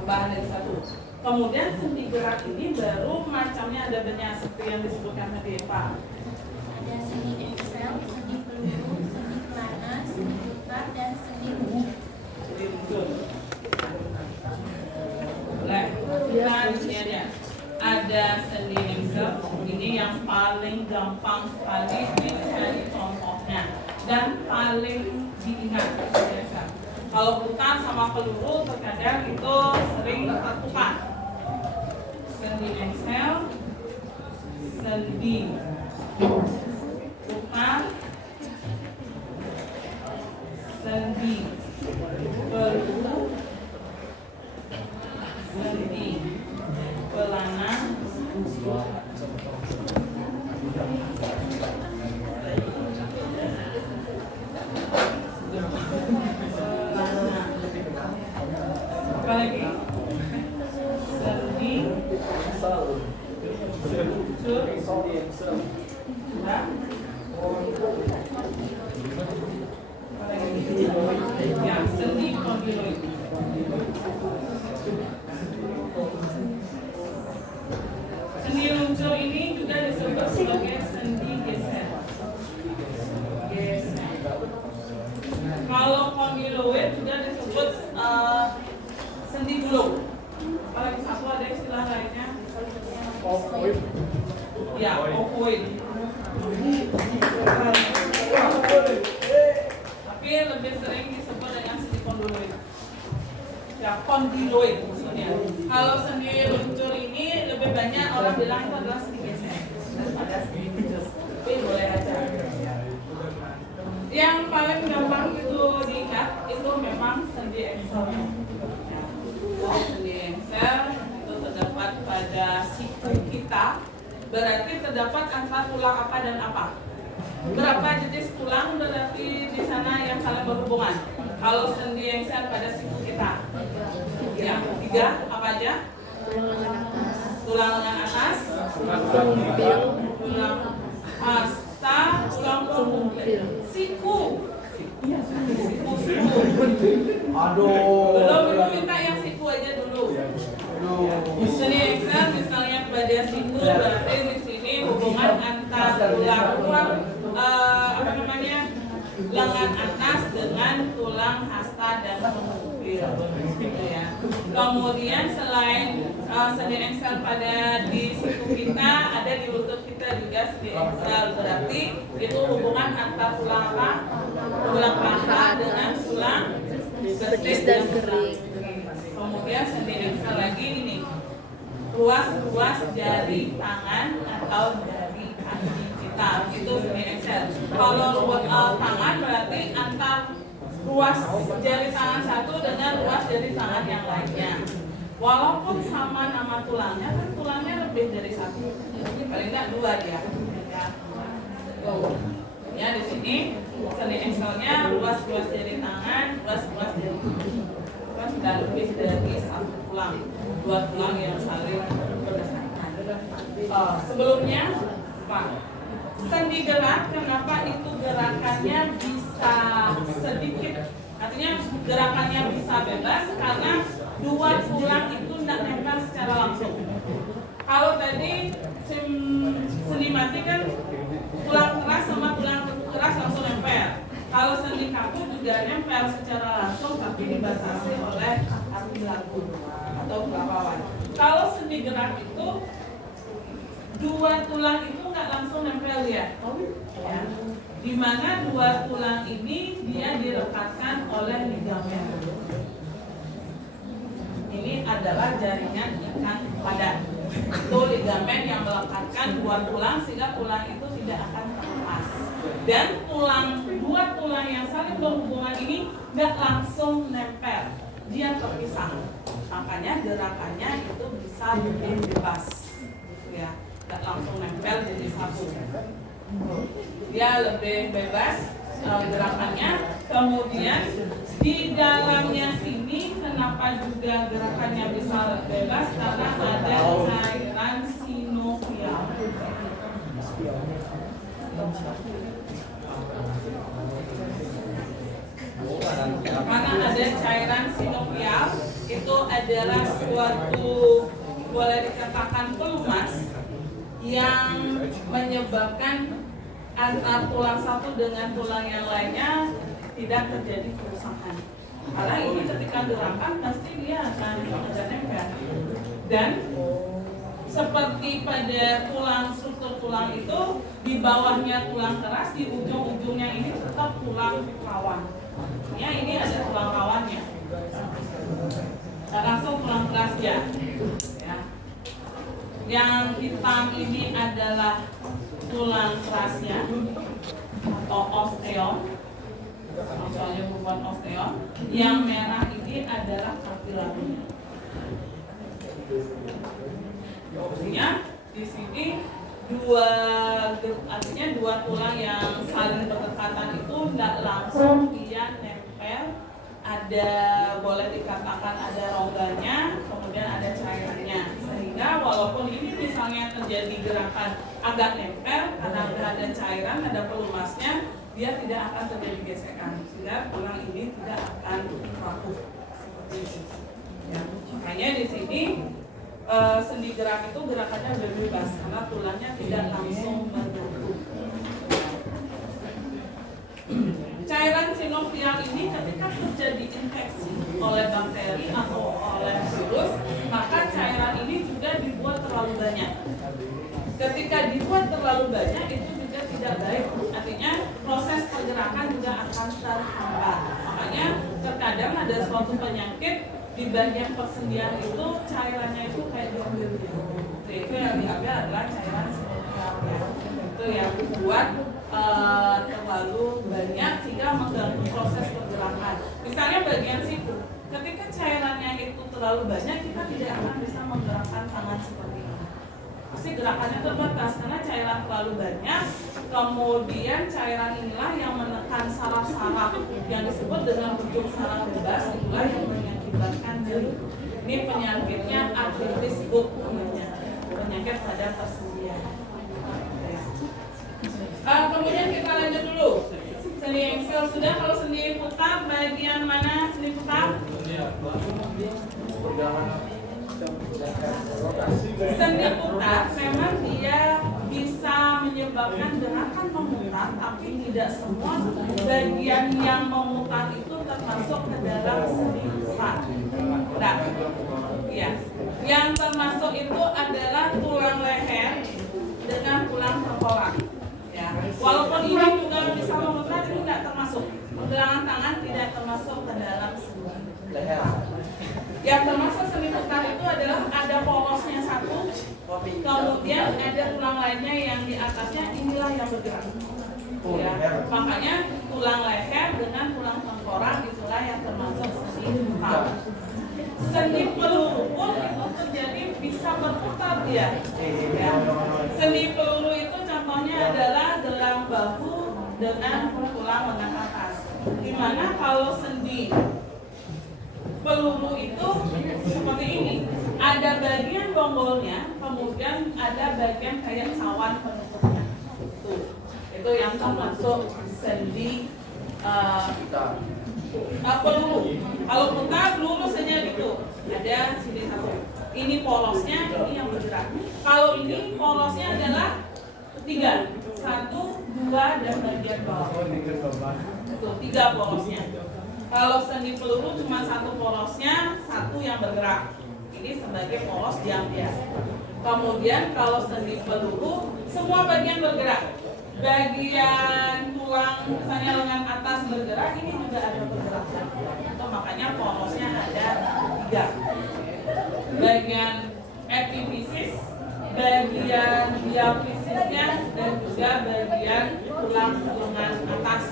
Tambahan dari 1. Kemudian sendi gerak ini baru macamnya ada banyak seperti yang disebutkan tadi Pak. Ada sendi Excel, sendi peluru, sendi pelana, sendi putar, dan sendi luncup. Jadi muncul. Boleh. Nah, di sini ada sendi Excel. Ini yang paling gampang sekali dicari contohnya dan paling diingat biasa. Kalau putar sama peluru terkadang itu sering tertukar. Sendi Excel, sendi putar, sendi peluru, sendi pelana, apa lagi? Sendi ya, sendi kondyloid. Sendi luncur ini juga disebut sebagai sendi geser. Kalau kondyloid juga disebut sendi gulung. Apalagi satu ada istilah lainnya. Ya, ovoid. Tapi lebih sering disebut dengan sendi kondyloid. Ya, kondyloid maksudnya. Kalau sendi luncur ini lebih banyak orang bilang itu adalah sendi geser daripada sendi luncur. Tapi boleh aja. Yang paling gampang itu diikat itu memang sendi Excel. Sendi Excel itu terdapat pada siku kita. Berarti terdapat antara tulang apa dan apa? Berapa jenis tulang berarti di sana yang saling berhubungan? Kalau sendi Excel pada siku kita, ya 3 apa aja? Tulang lengan atas, tulang hasta, tulang punggung, siku. Belum minta yang siku aja dulu. Sendi Excel misalnya pada siku berarti di sini hubungan antara tulang lengan atas dengan tulang hasta dan punggung. Gitu ya. Kemudian selain sendi Excel pada di siku kita ada di lutut kita juga sendi Excel, berarti itu hubungan antara tulang apa? Tulang paha dengan tulang betis dan kering. Kemudian sendi Excel lagi ini ruas-ruas jari tangan atau jari kaki kita, itu sendi Excel. Kalau tangan berarti antar ruas jari tangan satu dengan ruas jari tangan yang lainnya. Walaupun sama nama tulangnya, kan tulangnya lebih dari 1, paling enggak 2 dia. Ya, di sini sendi Excelnya ruas-ruas jari tangan, ruas-ruas jari kaki. Kan sudah lebih dari 1 tulang, 2 tulang yang saling berdekatan. Sebelumnya, Pak, sendi gerak, kenapa itu gerakannya bisa sedikit? Artinya gerakannya bisa bebas karena 2 tulang itu tidak nempel secara langsung. Kalau tadi sendi mati kan tulang keras sama tulang keras langsung nempel. Kalau sendi kaku juga nempel secara langsung tapi dibatasi oleh kartilago. satu atau berlawan. Kalau sendi gerak itu dua tulang itu nggak langsung nempel ya, di mana dua tulang ini dia direkatkan oleh ligamen. Ini adalah jaringan ikat padat. Itu ligamen yang melekatkan dua tulang sehingga tulang itu tidak akan terlepas. Dan dua tulang yang saling berhubungan ini nggak langsung nempel, dia terpisah. Makanya gerakannya itu bisa lebih bebas, ya, nggak langsung nempel jadi satu. Dia lebih bebas gerakannya. Kemudian di dalamnya sini kenapa juga gerakannya bisa bebas, karena ada cairan sinovial. Karena ada cairan sinovial, itu adalah suatu, boleh dikatakan, pelumas yang menyebabkan antara tulang satu dengan tulang yang lainnya tidak terjadi kerusakan. Karena ini ketika gerakan pasti dia akan nempel. Dan seperti pada struktur tulang itu, di bawahnya tulang keras, di ujung-ujungnya ini tetap tulang rawan. Ya, ini ada tulang rawannya. Langsung tulang kerasnya. Ya. Yang hitam ini adalah tulang kerasnya atau osteon. Soalnya bukan osteon. Yang merah ini adalah kartilagennya. Artinya di sini artinya dua tulang yang saling berdekatan itu tidak langsung dia nempel, ada, boleh dikatakan ada rongganya, kemudian ada cairannya, sehingga walaupun ini misalnya terjadi gerakan agak nempel karena ada cairan, ada pelumasnya, dia tidak akan terjadi gesekan, sehingga tulang ini tidak akan rapuh seperti itu. Ya. Makanya di sini sendi gerak itu gerakannya lebih bebas karena tulangnya tidak langsung menyatu. Cairan sinovial ini ketika terjadi infeksi oleh bakteri atau oleh virus, maka cairan ini juga dibuat terlalu banyak. Ketika dibuat terlalu banyak itu juga tidak baik, artinya proses pergerakan juga akan terhambat. Makanya terkadang ada suatu penyakit di bagian persendian itu cairannya itu kayak diambil gitu. Itu yang diambil adalah cairan sinovial. Itu yang dibuat terlalu banyak sehingga mengganggu proses pergerakan. Misalnya bagian siku, ketika cairannya itu terlalu banyak, kita tidak akan bisa menggerakkan tangan seperti ini. Pasti gerakannya terbatas karena cairan terlalu banyak. Kemudian cairan inilah yang menekan saraf-saraf yang disebut dengan ujung saraf bebas, itulah yang mengakibatkan nyeri. Ini penyakitnya artritis Book namanya, penyakit pada persendian. Kemudian kita lanjut dulu. Sendi ankle sudah. Kalau sendi putar, bagian mana sendi putar? Sendi putar memang dia bisa menyebabkan gerakan memutar, tapi tidak semua bagian yang memutar itu termasuk ke dalam sendi putar. Nah, ya. Yang termasuk itu adalah tulang leher dengan tulang tengkorak. Ya. Walaupun ini juga bisa memutar, itu tidak termasuk. Pergelangan tangan tidak termasuk ke dalam sendi leher. Yang termasuk sendi putar itu adalah ada polosnya satu, kemudian ada tulang lainnya yang di atasnya, inilah yang bergerak. Ya. Makanya tulang leher dengan tulang tengkorak itulah yang termasuk sendi putar. Sendi peluru pun itu terjadi bisa berputar dia. Ya. Sendi peluru itu contohnya adalah gelang bahu dengan tulang lengan atas. Dimana kalau sendi peluru itu seperti ini, ada bagian bonggolnya, kemudian ada bagian kayak cawan penutupnya. Itu yang termasuk sendi peluru. Kalau putar lurus saja gitu, ada sendi satu. Ini polosnya, ini yang bergerak. Kalau ini polosnya adalah 3, 1, 2 dan bagian bawah. Itu 3 polosnya. Kalau sendi peluru cuma satu porosnya, satu yang bergerak. Ini sebagai poros yang biasa. Kemudian kalau sendi peluru, semua bagian bergerak. Bagian tulang misalnya lengan atas bergerak, ini juga ada pergerakan. Itu makanya porosnya ada 3. Bagian epifisis, bagian diafisisnya, dan juga bagian tulang lengan atas.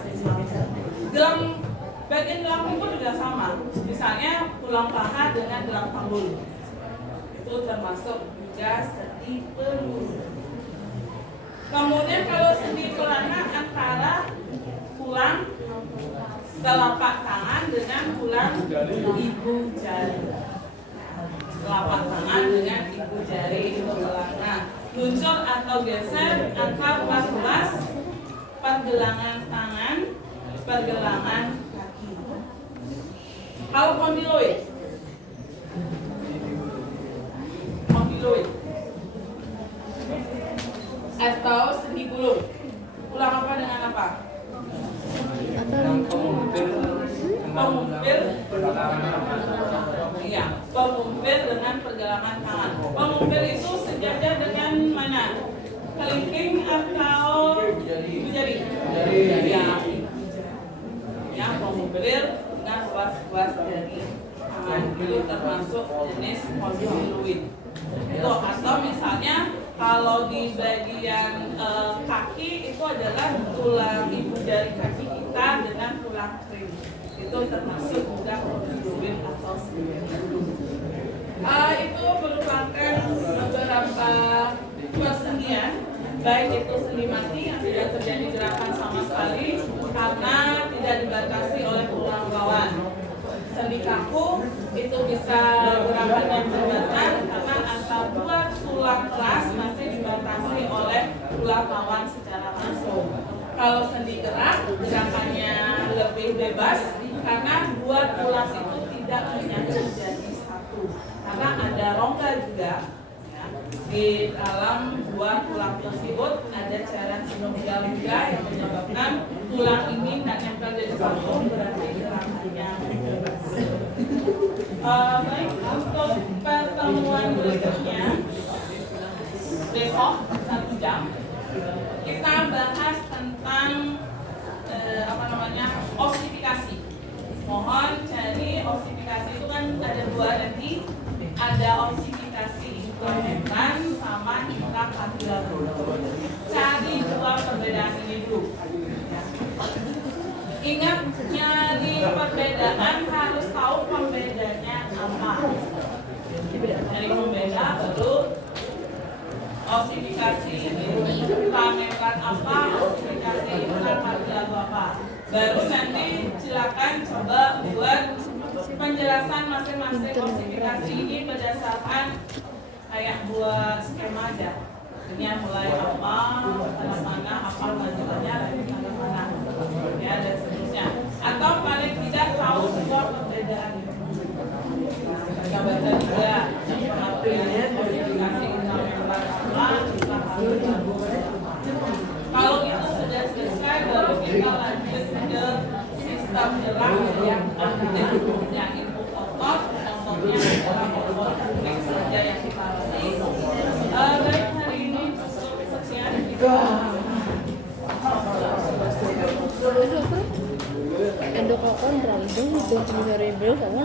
Bagian gelang punggung juga sama, misalnya tulang paha dengan gelang panggul, itu termasuk juga sendi peluru. Kemudian kalau sendi pelana antara tulang telapak tangan dengan tulang ibu jari. Telapak tangan dengan ibu jari itu pelana. Luncur atau geser antar ruas-ruas pergelangan tangan, pergelangan kaki. Kalau kondyloid, atau sendi gulung, ulang apa dengan apa? Pengumpil, iya, pengumpil dengan pergelangan tangan. Pengumpil itu sejajar dengan mana? Kelingking atau ibu jari? Ya, pengumpil dengan ruas-ruas jari tangan itu termasuk jenis kondyloid. Itu atau misalnya kalau di bagian kaki itu adalah tulang ibu jari kaki kita dengan tulang kering. Itu termasuk juga kondyloid atau sendi. Itu merupakan beberapa persendian, baik itu sendi mati yang tidak terjadi gerakan sama sekali karena tidak dibatasi oleh tulang bawaan. Sendi kaku itu bisa gerakan yang terbatas karena antara 2 tulang keras masih dibatasi oleh tulang bawaan secara langsung. Kalau sendi gerak gerakannya lebih bebas karena 2 tulang itu tidak menyatu jadi satu. Karena ada rongga juga ya. Di dalam 2 tulang tersebut ada cairan sinovial juga yang menyebabkan tulang ini tidak nempel jadi satu, berarti gerakannya bebas. Baik, untuk pertemuan berikutnya besok 1 jam kita bahas tentang osifikasi. Mohon cari osifikasi itu kan ada 2 nanti, ada osifikasi intramembran sama intrapapilar. Cari 2 perbedaan ini dulu. Ingat, nyari perbedaan harus tahu pembedanya apa. Dari pembeda baru osifikasi ini intramembran apa, osifikasi intrapapilar apa. Baru nanti silakan coba buat penjelasan masing-masing osifikasi ini berdasarkan kayak buat skema aja. Ini mulai apa, tanda mana, apa lanjutannya, lagi tanda mana, ya dan seterusnya. Atau paling tidak tahu sebuah perbedaan. Kita baca juga pengertian osifikasi intramembran apa, intrapapilar. Kalau itu sudah selesai, baru kita lanjut ke sistem gerak yang aktif, yang input output, contohnya adalah output klik saja yang kita latih. Baik, hari ini sekian kita. Endokokon random dan cerebral sama